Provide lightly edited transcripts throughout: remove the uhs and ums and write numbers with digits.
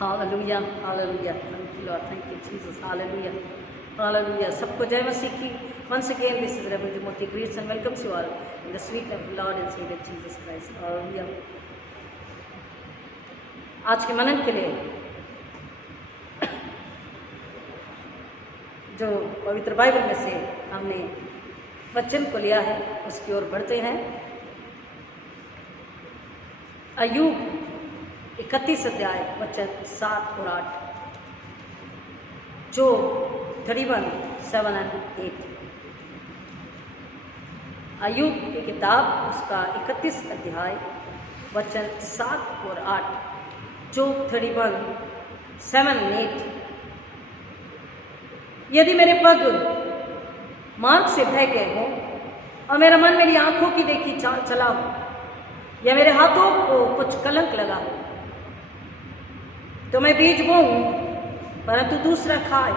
Hallelujah, hallelujah, thank you Lord, thank you Jesus, hallelujah, hallelujah. सबको जय मसीह की। Once again, this is Reverend Timothy greets and welcomes you all in the sweet name of Lord and Savior Jesus Christ. Hallelujah. आज के मनन के लिए जो पवित्र Bible में से हमने वचन को लिया है उसकी ओर बढ़ते हैं। अय्यूब 31 अध्याय वचन 7 और 8, जो 31, 7 and 8। अय्यूब की किताब उसका 31 अध्याय वचन 7 और 8, जो 31, 7 and 8। यदि मेरे पग मार्ग से बह गए हों और मेरा मन मेरी आंखों की देखी चाल चला हो, या मेरे हाथों को कुछ कलंक लगा हो, तो मैं बीज बोऊं परंतु दूसरा खाए,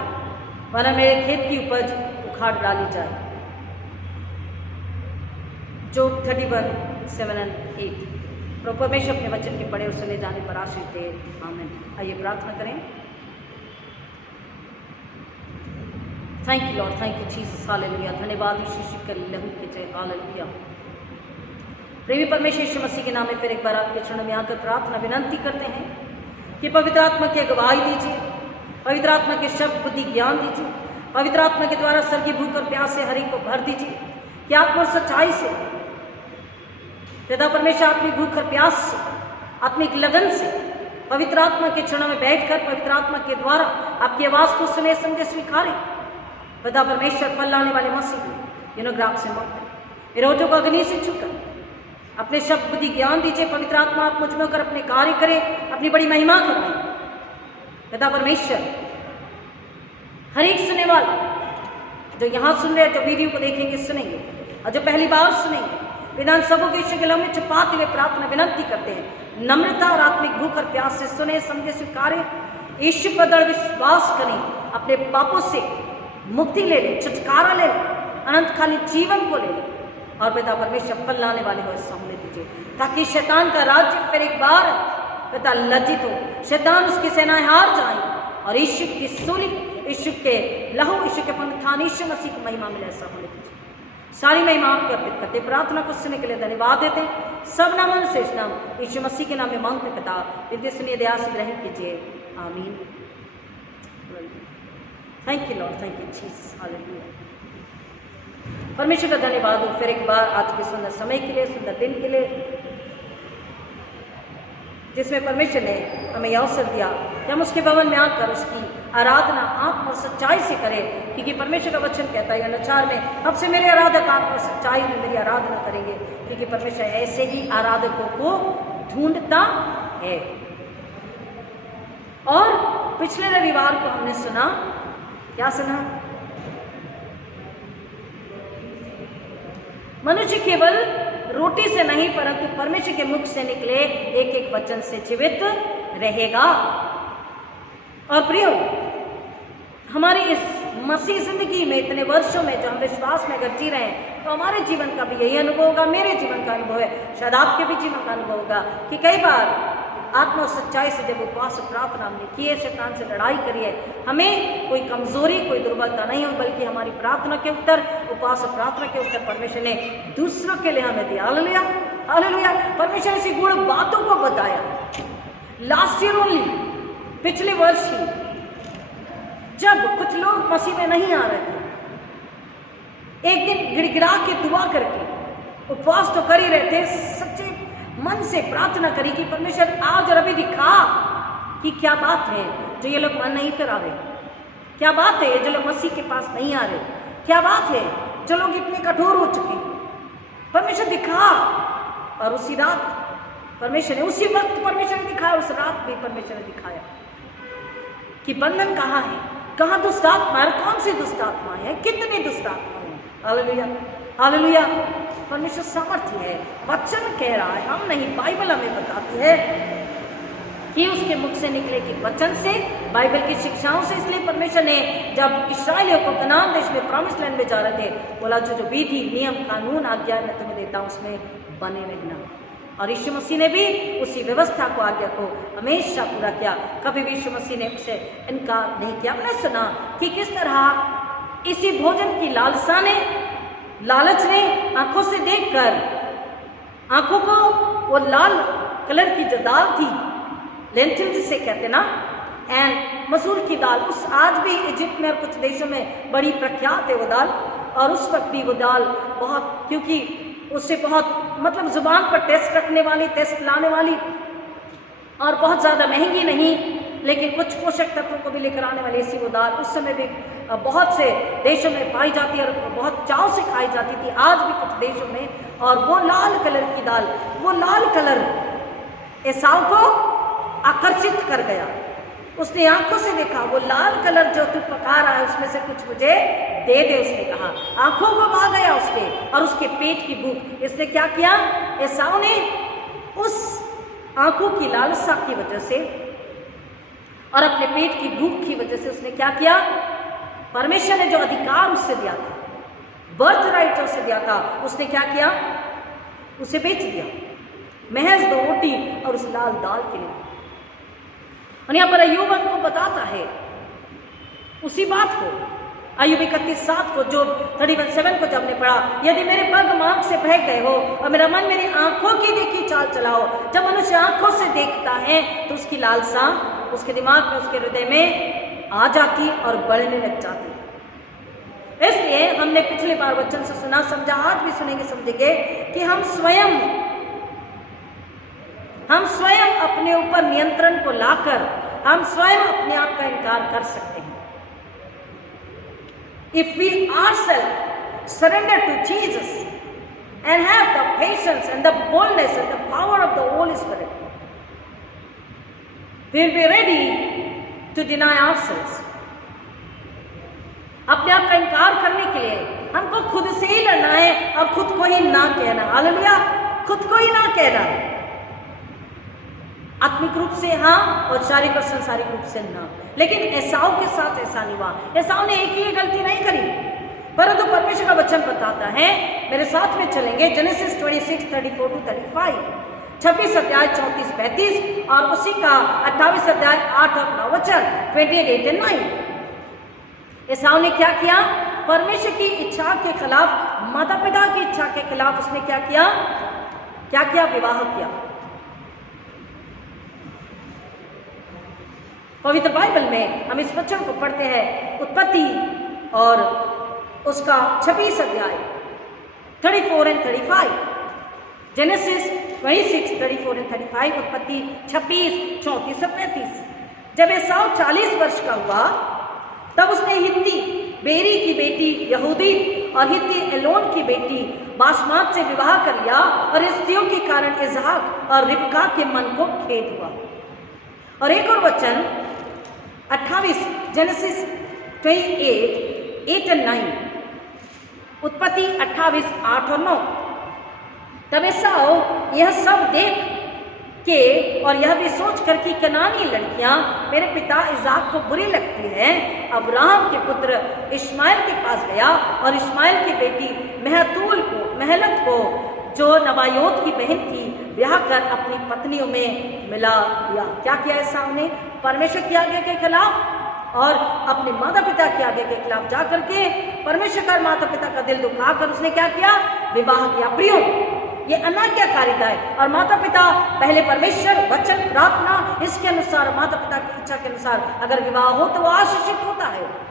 वरना मेरे खेत की उपज उखाड़ डाली जाए। जो 31, 7 and 8। प्रभु परमेश्वर अपने वचन के पढ़े और सुने जाने पर आशीष दे। आमीन। आइए प्रार्थना करें। Thank you Lord, thank you Jesus, hallelujah. धन्यवाद यीशु के लहू के जय, हालेलुया। प्रेमी परमेश्वर यीशु मसीह के नाम में फिर एक बार आपके चरणों में आकर प्रार्थना विनंती करते हैं कि पवित्र आत्मा की अगुवाई दीजिए, पवित्र आत्मा के शब्द बुद्धि ज्ञान दीजिए, पवित्र आत्मा के द्वारा स्वर्गीय भूख और प्यास से हर एक को भर दीजिए कि आत्मा और सच्चाई से पिता परमेश्वर आत्मिक भूख और प्यास से, आत्मिक लगन से पवित्र आत्मा के चरणों में बैठकर पवित्र आत्मा के द्वारा आपकी आवाज को सुने समझे स्वीकारे। पिता परमेश्वर फल लाने वाले मसीह अनुग्रह से मांगते मेरे होठों को अग्नि से छूकर अपने शब्द बुद्धि ज्ञान दीजिए। पवित्र आत्मा आप मुझ में होकर अपने कार्य करें, अपनी बड़ी महिमा करवाएं। पिता परमेश्वर हर एक सुनने वाला जो यहाँ सुन रहे हैं, जो वीडियो को देखेंगे सुनेंगे और जो पहली बार सुनेंगे, विधान सबों के ईश्वर के लहू में छुपाते हुए प्रार्थना विनंती करते हैं, नम्रता और आत्मिक भूख और प्यास से सुने समझे स्वीकारे, ईश्वर पर दृढ़ विश्वास करें, अपने पापों से मुक्ति ले लें, छुटकारा ले लें, अनंत कालीन जीवन को ले लें और पिता परमेश्वर फल लाने वाले हो ऐसा होने दीजिए, ताकि शैतान का राज्य फिर एक बार पिता लज्जित हो, शैतान उसकी सेनाएं हार जाएं और यीशु की सूली, यीशु के लहू, यीशु के पुनरुत्थान, यीशु मसीह की महिमा मिले ऐसा होने दीजिए। सारी महिमा आपको अर्पित करते, प्रार्थना को सुनने के लिए धन्यवाद देते, सब नाम श्रेष्ठ नाम यीशु मसीह के नाम में मांगते पिता, विद्या सुनिए, दया से ग्रहण कीजिए, आमीन। Thank you Lord, thank you Jesus, hallelujah. परमेश्वर का धन्यवाद हो फिर एक बार आज के सुंदर समय के लिए, सुंदर दिन के लिए, जिसमें परमेश्वर ने हमें अवसर दिया कि हम उसके भवन में आकर उसकी आराधना आत्मा और सच्चाई से करें, क्योंकि परमेश्वर का वचन कहता है अनुसार में अब से मेरे आराधक आत्मा और सच्चाई में मेरी आराधना करेंगे, क्योंकि परमेश्वर ऐसे ही आराधकों को ढूंढता है। और पिछले रविवार को हमने सुना, क्या सुना? मनुष्य केवल रोटी से नहीं परंतु परमेश्वर के मुख से निकले एक एक वचन से जीवित रहेगा। और प्रियो, हमारी इस मसीह जिंदगी में इतने वर्षों में जो हम विश्वास में अगर जी रहे हैं, तो हमारे जीवन का भी यही अनुभव होगा, मेरे जीवन का अनुभव है, शायद आपके भी जीवन का अनुभव होगा कि कई बार आत्मा और सच्चाई से जब उपवास और प्रार्थना हमने की है, शैतान से लड़ाई करी है, हमें कोई कमजोरी, कोई दुर्बलता नहीं हो, बल्कि हमारी प्रार्थना के उत्तर, उपवास और प्रार्थना के उत्तर परमेश्वर ने दूसरों के लिए हमें दिया। Hallelujah, hallelujah. परमेश्वर ऐसी गुण बातों को बताया। लास्ट ईयर ओनली, पिछले वर्ष ही, जब कुछ लोग मसीह में नहीं आ रहे थे, एक दिन गिड़गिड़ा के दुआ करके उपवास तो कर ही रहे थे, सच्चे मन से प्रार्थना करी कि परमेश्वर आज और अभी दिखा कि क्या बात है जो ये लोग मन नहीं करा रहे, क्या बात है जो लोग मसीह के पास नहीं आ रहे, क्या बात है जो लोग इतने कठोर हो चुके, परमेश्वर दिखा। और उसी रात परमेश्वर ने, उसी वक्त परमेश्वर ने दिखाया, उस रात भी परमेश्वर ने दिखाया कि बंधन कहाँ है, कहाँ दुष्ट आत्मा है, कौन सी दुष्ट आत्मा है, कितनी दुष्ट आत्मा है। Hallelujah, hallelujah. परमेश्वर सामर्थ्य है, वचन कह रहा है, हम नहीं, बाइबल हमें बताती है कि उसके मुख से निकले कि वचन से, बाइबल की शिक्षाओं से। इसलिए परमेश्वर ने जब इस्राएलियों को कनान देश में, प्रॉमिस लैंड में जा रहे थे, बोला जो विधि, नियम, कानून, आज्ञा मैं तुम्हें देता हूँ उसमें बने रहना। और यीशु मसीह ने भी उसी व्यवस्था को, आज्ञा को हमेशा पूरा किया। कभी भी यीशु मसीह ने उसे इनकार नहीं किया। हमने सुना कि किस तरह इसी भोजन की लालसा ने, लालच ने आंखों से देखकर, आंखों को वो लाल कलर की जो दाल थी, लेंटिल जिसे कहते ना, एंड मसूर की दाल, उस आज भी इजिप्ट में और कुछ देशों में बड़ी प्रख्यात है वो दाल। और उस वक्त भी वो दाल बहुत, क्योंकि उससे बहुत मतलब जुबान पर टेस्ट रखने वाली, टेस्ट लाने वाली, और बहुत ज़्यादा महंगी नहीं, लेकिन कुछ पोषक तत्वों को भी लेकर आने वाली ऐसी वो दाल उस समय भी बहुत से देशों में पाई जाती है और बहुत चाव से खाई जाती थी, आज भी कुछ देशों में। और वो लाल कलर की दाल, वो लाल कलर एसाव को आकर्षित कर गया। उसने आंखों से देखा, वो लाल कलर जो तू पका रहा है उसमें से कुछ मुझे दे दे, उसने कहा। आंखों को भा गया उसके, और उसके पेट की भूख। इसने क्या किया, एसाव ने उस आंखों की लालसा की वजह से और अपने पेट की भूख की वजह से उसने क्या किया, परमेश्वर ने जो अधिकार उससे दिया था, बर्थ राइट जो उसे दिया था, उसने क्या किया, उसे बेच दिया महज 2 रोटी और उस लाल दाल के लिए। और यहाँ पर अय्यूब को बताता है उसी बात को, अय्यूब 31:7 को, जो 31:7 को जब हमने पढ़ा, यदि मेरे पग मांग से बह गए हो और मेरा मन मेरी आंखों की देखी चाल चलाओ। जब मनुष्य आंखों से देखता है तो उसकी लालसा उसके दिमाग में, उसके हृदय में आ जाती और बढ़ने लग जाती। इसलिए हमने पिछले बार वचन से सुना, समझा, आज भी सुनेंगे समझेंगे कि हम स्वयं अपने ऊपर नियंत्रण को लाकर हम स्वयं अपने आप का इनकार कर सकते हैं। If we ourselves surrender to Jesus and have the patience and the boldness and the power of the Holy Spirit, we will be ready to deny ourselves. अपने आप का इनकार करने के लिए हमको खुद से ही लड़ना है और खुद को ही ना कहना। हालेलुया, खुद को ही ना कहना है। आत्मिक रूप से हाँ और शारीरिक और संसारिक रूप से ना। लेकिन एसाव के साथ ऐसा नहीं हुआ। एसाव ने एक ही गलती नहीं करी, परंतु परमेश्वर का वचन बताता है, मेरे साथ में चलेंगे जेनेसिस 26:34-35, 26 अध्याय 34-35 और उसी का 28 अध्याय 8 और 9 वचन 28 और 9। एसाव ने क्या किया, परमेश्वर की इच्छा के खिलाफ, माता पिता की इच्छा के खिलाफ उसने क्या किया, विवाह किया। पवित्र बाइबल में हम इस वचन को पढ़ते हैं, उत्पत्ति और उसका 26 अध्याय 34 और 35, जेनेसिस 26:34 और 35, उत्पत्ति 26, 34 और 35। जब एसाव 40 वर्ष का हुआ तब उसने हित्ती बेरी की बेटी यहूदी और हित्ती एलोन की बेटी बाशमात से विवाह कर लिया, और इस स्त्रियों के कारण इसहाक और रिबका के मन को खेद हुआ। और एक और वचन 28, जेनेसिस 28:8 और 9, उत्पत्ति 28, 8 और 9। तब एसाव यह सब देख के और यह भी सोच कर कि कनानी लड़कियां मेरे पिता इसहाक को बुरी लगती हैं, अब्राहम के पुत्र इश्माएल के पास गया और इश्माएल की बेटी महलत को जो नबायोत की बहन थी ब्याह कर अपनी पत्नियों में मिला दिया। क्या किया एसाव ने, परमेश्वर की आज्ञा के खिलाफ और अपने माता पिता की आज्ञा के खिलाफ जाकर के परमेश्वर का माता पिता का दिल दुखाकर उसने क्या किया, विवाह किया। प्रियो, ये अनाज्ञाकारिता है और माता पिता पहले परमेश्वर, वचन, प्रार्थना, इसके अनुसार माता पिता की इच्छा के अनुसार अगर विवाह हो तो वो आशीषित होता है।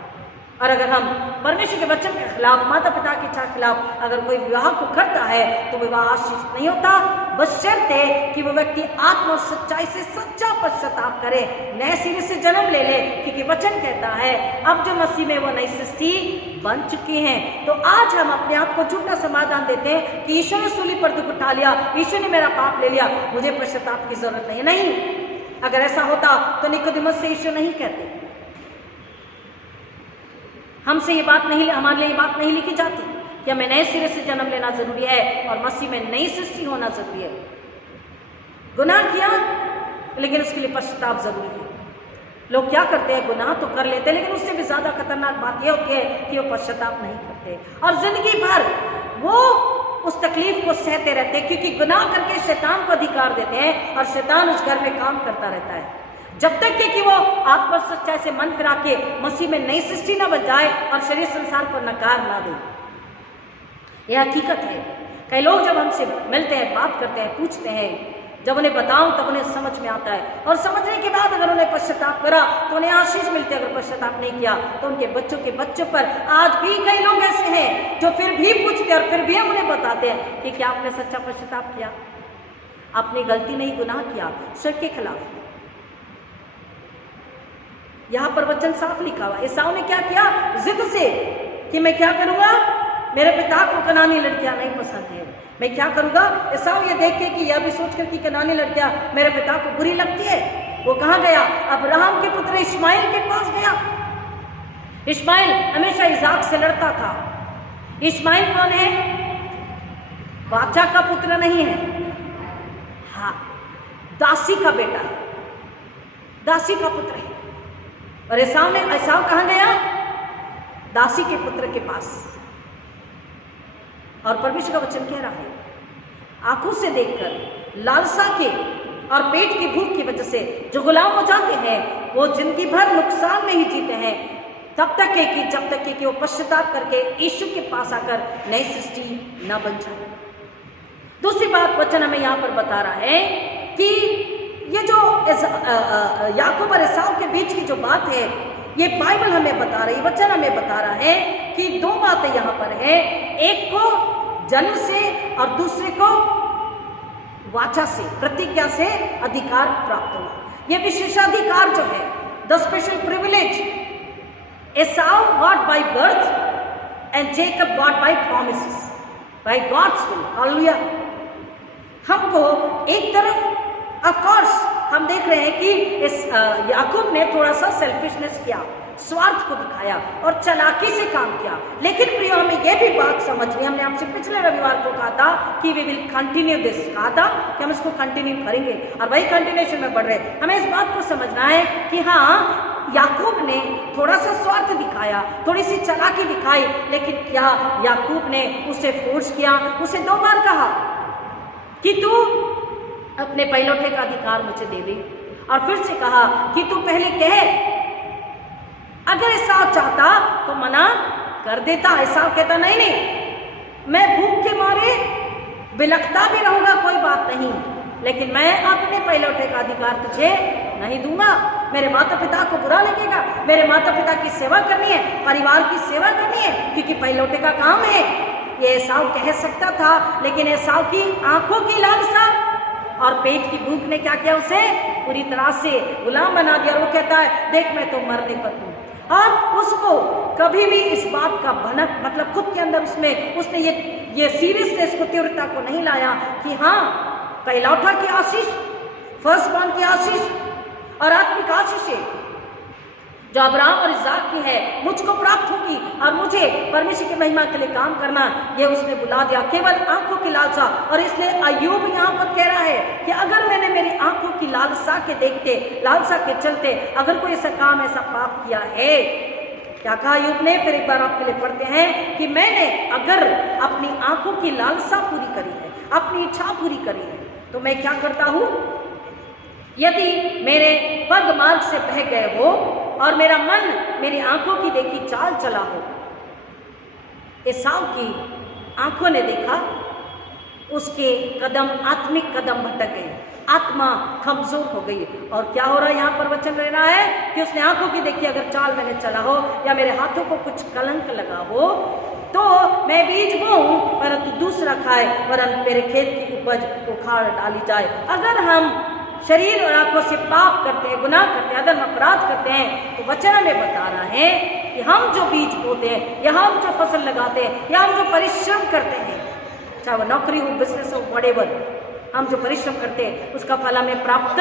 और अगर हम परमेश्वर के वचन के खिलाफ, माता पिता की इच्छा के खिलाफ अगर कोई विवाह को करता है तो विवाह आशीष नहीं होता, बशर्ते कि वो व्यक्ति आत्मा और सच्चाई से सच्चा पश्चाताप करे, नए सिरे से जन्म ले ले, क्योंकि वचन कहता है अब जो मसीह में वो नई सृष्टि बन चुकी हैं। तो आज हम अपने आप को झूठा समाधान देते हैं कि ईश्वर ने सूली पर दुख उठा लिया, ईश्वर ने मेरा पाप ले लिया, मुझे पश्चाताप की जरूरत नहीं। नहीं, अगर ऐसा होता तो निकोदेमुस से ईश्वर नहीं कहते, हमसे ये बात नहीं, हमारे लिए ये बात नहीं लिखी जाती कि हमें नए सिरे से जन्म लेना जरूरी है और मसीह में नई सृष्टि होना जरूरी है। गुनाह किया लेकिन उसके लिए पश्चाताप जरूरी है। लोग क्या करते हैं, गुनाह तो कर लेते हैं लेकिन उससे भी ज्यादा खतरनाक बात यह होती है कि वो पश्चाताप नहीं करते और जिंदगी भर वो उस तकलीफ को सहते रहते हैं, क्योंकि गुनाह करके शैतान को अधिकार देते हैं और शैतान उस घर में काम करता रहता है जब तक कि वो आत्मा सच्चाई से मन फिरा के मसीह में नई सृष्टि न बन जाए और शरीर संसार को नकार ना दे। यह हकीकत है। कई लोग जब हमसे मिलते हैं, बात करते हैं, पूछते हैं, जब उन्हें बताऊं तब उन्हें समझ में आता है, और समझने के बाद अगर उन्हें पश्चाताप करा तो उन्हें आशीष मिलती है। अगर पश्चाताप नहीं किया तो उनके बच्चों के बच्चों पर आज भी कई लोग ऐसे हैं जो फिर भी पूछते हैं और फिर भी हम उन्हें बताते हैं कि क्या आपने सच्चा पश्चाताप किया, आपने गलती नहीं, गुनाह किया शक के खिलाफ। यहां पर वचन साफ लिखा हुआ। एसाव ने क्या किया, जिद से कि मैं क्या करूंगा, मेरे पिता को कनानी लड़कियां नहीं पसंद है, मैं क्या करूंगा। एसाव ये देख के कि यह भी सोचकर कि कनानी लड़कियां मेरे पिता को बुरी लगती है, वो कहां गया, अब्राहम के पुत्र इश्माइल के पास गया। इश्माइल हमेशा इसाक से लड़ता था। इश्माइल कौन है, बादशाह का पुत्र नहीं है, हाँ दासी का बेटा है, दासी का पुत्र है। और एसाव कहां गया, दासी के पुत्र के पास। और परमेश्वर का वचन कह रहा है, आंखों से देखकर लालसा के और पेट की भूख की वजह से जो गुलाम हो जाते हैं वो जिंदगी भर नुकसान में ही जीते हैं, तब तक है कि जब तक कि वो पश्चाताप करके यीशु के पास आकर नई सृष्टि न बन जाए। दूसरी बात वचन हमें यहाँ पर बता रहा है कि ये जो याकूब और एसाव के बीच की जो बात है, ये बाइबल हमें बता रही, वचन हमें बता रहा है कि दो बातें यहाँ पर है, एक को जन्म से और दूसरे को वाचा से, प्रतिज्ञा से अधिकार प्राप्त हुआ। ये विशेषाधिकार जो है, the special privilege, Esau got by birth and Jacob got by promises, by God's will. Hallelujah. हमको एक तरफ ऑफ कोर्स हम देख रहे हैं कि इस याकूब ने थोड़ा सा सेल्फिशनेस किया, स्वार्थ को दिखाया और चालाकी से काम किया। लेकिन प्रियो हमें यह भी बात समझनी, हमने आपसे पिछले रविवार को कहा था कि वी विल कंटिन्यू दिस, कहा था कि हम इसको कंटिन्यू करेंगे और वही कंटिन्यूएशन में बढ़ रहे। हमें इस बात को समझना है कि हाँ, याकूब ने थोड़ा सा स्वार्थ दिखाया, थोड़ी सी चालाकी दिखाई, लेकिन क्या याकूब ने उसे फोर्स किया, उसे 2 बार कहा कि तू अपने पहिलौठे का अधिकार मुझे दे दे, और फिर से कहा कि तू पहले कह, अगर एसाव चाहता तो मना कर देता। एसाव कहता नहीं नहीं, मैं भूख के मारे बिलखता भी रहूंगा, कोई बात नहीं, लेकिन मैं अपने पहिलौठे का अधिकार तुझे नहीं दूंगा। मेरे माता पिता को बुरा लगेगा, मेरे माता पिता की सेवा करनी है, परिवार की सेवा करनी है, क्योंकि पहिलौठे का काम है। ये एसाव कह सकता था, लेकिन एसाव की आंखों की लालसा और पेट की भूख ने क्या किया, उसे पूरी तरह से गुलाम बना दिया। और वो कहता है देख मैं तो मरने पर हूँ, और उसको कभी भी इस बात का भनक, मतलब खुद के अंदर उसने ये सीरियसनेस को, तीव्रता को नहीं लाया कि हाँ, पहिलौठा की आशीष, फर्स्ट बॉर्न की आशीष और आत्मिक आशीष जो अब्राहम और इसाक की है मुझको प्राप्त होगी, और मुझे परमेश्वर की महिमा के लिए काम करना, ये उसने बुला दिया, केवल आंखों की लालसा। और इसलिए अय्यूब यहाँ पर कह रहा है कि अगर मैंने मेरी आंखों की लालसा के देखते, लालसा के चलते अगर कोई ऐसा काम, ऐसा पाप किया है, क्या कहा अय्यूब ने, फिर एक बार आपके लिए पढ़ते हैं कि मैंने अगर अपनी आंखों की लालसा पूरी करी है, अपनी इच्छा पूरी करी है, तो मैं क्या करता हूँ, यदि मेरे पग मार्ग से बह गए हो और मेरा मन मेरी आंखों की देखी चाल चला हो। एसाव की आंखों ने देखा, उसके कदम, आत्मिक कदम भटक गए, आत्मा कमजोर हो गई। और क्या हो रहा है यहाँ पर वचन रह रहा है कि उसने आंखों की देखी, अगर चाल मैंने चला हो या मेरे हाथों को कुछ कलंक लगा हो, तो मैं बीज बोऊं परंतु दूसरा खाए, वरन मेरे खेत की उपज उखाड़ डाली जाए। अगर हम शरीर और आंखों से पाप करते हैं, गुनाह करते हैं, अगर अपराध करते हैं, तो वचन हमें बता रहा है कि हम जो बीज बोते हैं, या हम जो फसल लगाते हैं, या हम जो परिश्रम करते हैं, चाहे वो नौकरी हो, बिजनेस हो, व्हाटएवर, हम जो परिश्रम करते हैं उसका फल हमें प्राप्त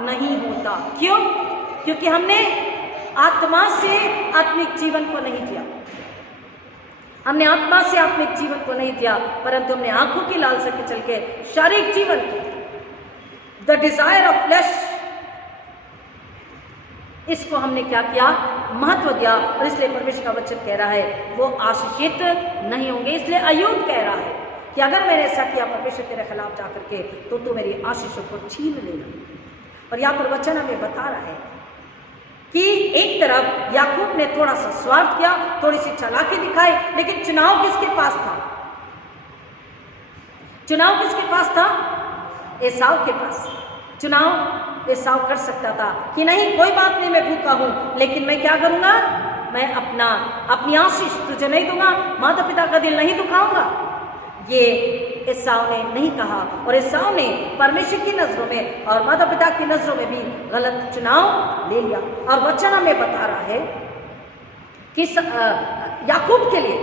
नहीं होता। क्यों? क्योंकि हमने आत्मा से आत्मिक जीवन को नहीं दिया, हमने आत्मा से आत्मिक जीवन को नहीं दिया, परंतु हमने आंखों की लालसा के चल के शारीरिक जीवन, द डिजायर ऑफ फ्लैश, इसको हमने क्या किया, महत्व दिया, और इसलिए परमेश्वर का वचन कह रहा है वो आशीषित नहीं होंगे। इसलिए अय्यूब कह रहा है कि अगर मैंने ऐसा किया परमेश्वर तेरे खिलाफ जाकर के, तो तू मेरी आशीषों को छीन लेना। और यहाँ पर वचन हमें बता रहा है कि एक तरफ याकूब ने थोड़ा सा स्वार्थ किया, थोड़ी सी चालाकी दिखाई, लेकिन चुनाव किसके पास था? चुनाव किसके पास था? एसाव के पास। चुनाव एसाव कर सकता था कि नहीं कोई बात नहीं, मैं भूखा हूं, लेकिन मैं क्या करूंगा, मैं अपनी आशीष तुझे नहीं दूंगा, माता पिता का दिल नहीं दुखाऊंगा। ये एसाव ने नहीं कहा, और एसाव ने परमेश्वर की नजरों में और माता पिता की नजरों में भी गलत चुनाव ले लिया। और वचन हमें बता रहा है कि याकूब के लिए,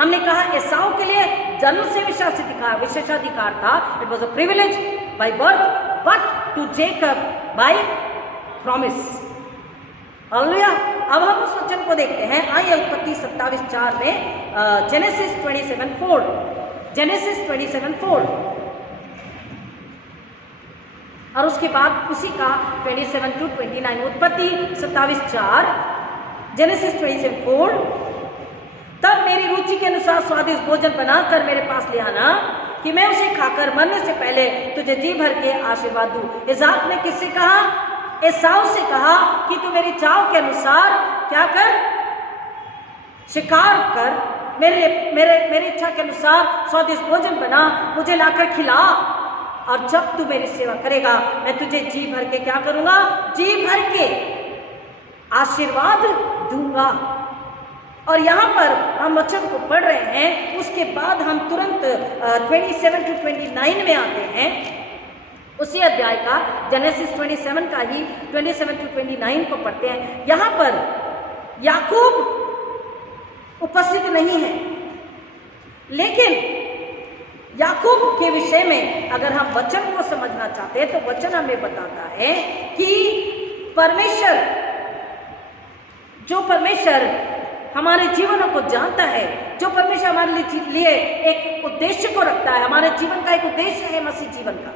हमने कहा एसाव के लिए जन्म से विशेषाधिकार था, it was a privilege by birth, but to Jacob by promise. Hallelujah. अब हम उस वचन को देखते हैं, आइए उत्पत्ति 27:4 में, जेनेसिस 27:4, जेनेसिस 27:4, और उसके बाद उसी का 27 to 29, उत्पत्ति 27:4, जेनेसिस 27:4। तब मेरी रुचि के अनुसार स्वादिष्ट भोजन बनाकर मेरे पास ले आना, कि मैं उसे खाकर मरने से पहले तुझे जी भर के आशीर्वाद दूं। इसाक ने किससे कहा? एसाव से कहा कि तू मेरी चाव के अनुसार क्या कर, शिकार कर, मेरी इच्छा के अनुसार स्वादिष्ट भोजन बना, मुझे लाकर खिला, और जब तू मेरी सेवा करेगा मैं तुझे जी भर के क्या करूंगा, जी भर के आशीर्वाद दूंगा। और यहाँ पर हम वचन को पढ़ रहे हैं, उसके बाद हम तुरंत 27 to 29 में आते हैं, उसी अध्याय का, जेनेसिस 27 का ही 27 to 29 को पढ़ते हैं। यहाँ पर याकूब उपस्थित नहीं है, लेकिन याकूब के विषय में अगर हम वचन को समझना चाहते हैं तो वचन हमें बताता है कि जो परमेश्वर हमारे जीवनों को जानता है, जो परमेश्वर हमारे लिए एक उद्देश्य को रखता है, हमारे जीवन का एक उद्देश्य है मसीह जीवन का,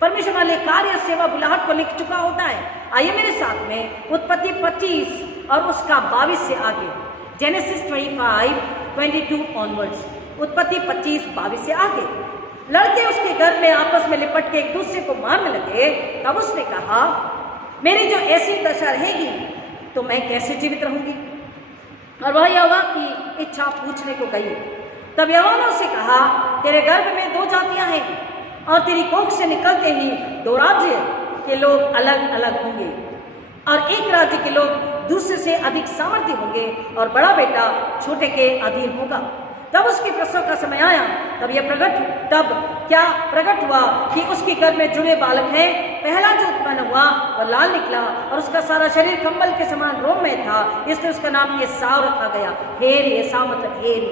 परमेश्वर हमारे लिए कार्य सेवा बुलाहट को लिख चुका होता है। आइए मेरे साथ में उत्पत्ति 25 और उसका 22 से आगे, जेनेसिस 25:22 ऑनवर्ड्स, उत्पत्ति 25:22 से आगे। लड़के उसके घर में आपस में लिपट के एक दूसरे को मारने लगे। तब उसने कहा, मेरी जो ऐसी दशा रहेगी तो मैं कैसे जीवित रहूंगी? और वह यहोवा की इच्छा पूछने को गई। तब यहोवा ने उससे कहा, तेरे गर्भ में 2 जातियां हैं, और तेरी कोख से निकलते ही 2 राज्य के लोग अलग अलग होंगे, और एक राज्य के लोग दूसरे से अधिक सामर्थ्य होंगे, और बड़ा बेटा छोटे के अधीन होगा। तब उसके प्रसव का समय आया, तब क्या प्रकट हुआ कि उसके गर्भ में जुड़े बालक हैं। पहला जो उत्पन्न हुआ वह लाल निकला, और उसका सारा शरीर कंबल के समान रोममय था, इसलिए उसका नाम एसाव रखा गया। हेर, एसाव मतलब हेर।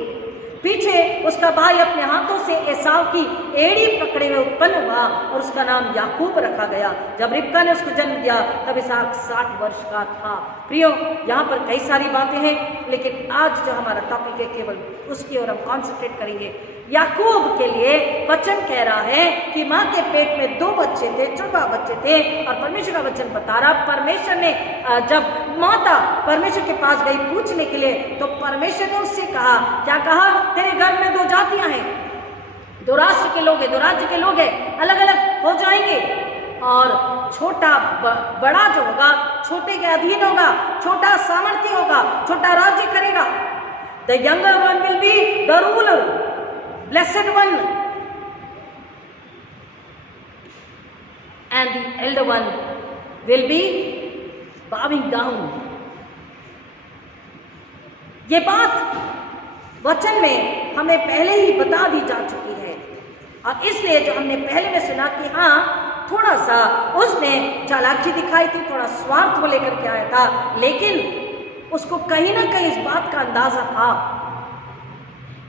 पीछे उसका भाई अपने हाथों से एसाव की एड़ी पकड़े हुए उत्पन्न हुआ, और उसका नाम याकूब रखा गया। जब रिबका ने उसको जन्म दिया तब इसाक 60 वर्ष का था। प्रियो, यहाँ पर कई सारी बातें हैं, लेकिन आज जो हमारा टॉपिक है केवल उसकी ओर हम कॉन्सेंट्रेट करेंगे। याकूब के लिए वचन कह रहा है कि माँ के पेट में 2 बच्चे थे, जुड़वा बच्चे थे, और परमेश्वर का वचन बता रहा, परमेश्वर ने जब माता परमेश्वर के पास गई पूछने के लिए, तो परमेश्वर ने उससे कहा, क्या कहा? तेरे घर में 2 जातियां हैं, 2 राष्ट्र के लोग हैं, 2 राज्य के लोग हैं, अलग अलग हो जाएंगे, और छोटा बड़ा जो होगा छोटे के अधीन होगा, छोटा सामर्थ्य होगा, छोटा राज्य करेगा। The younger one will be the ruler, blessed one, and the elder one will be bowing down. ये बात वचन में हमें पहले ही बता दी जा चुकी है, और इसलिए जो हमने पहले में सुना कि हाँ थोड़ा सा उसने चालाकी दिखाई थी, थोड़ा स्वार्थ को लेकर के आया था, लेकिन उसको कहीं ना कहीं इस बात का अंदाजा था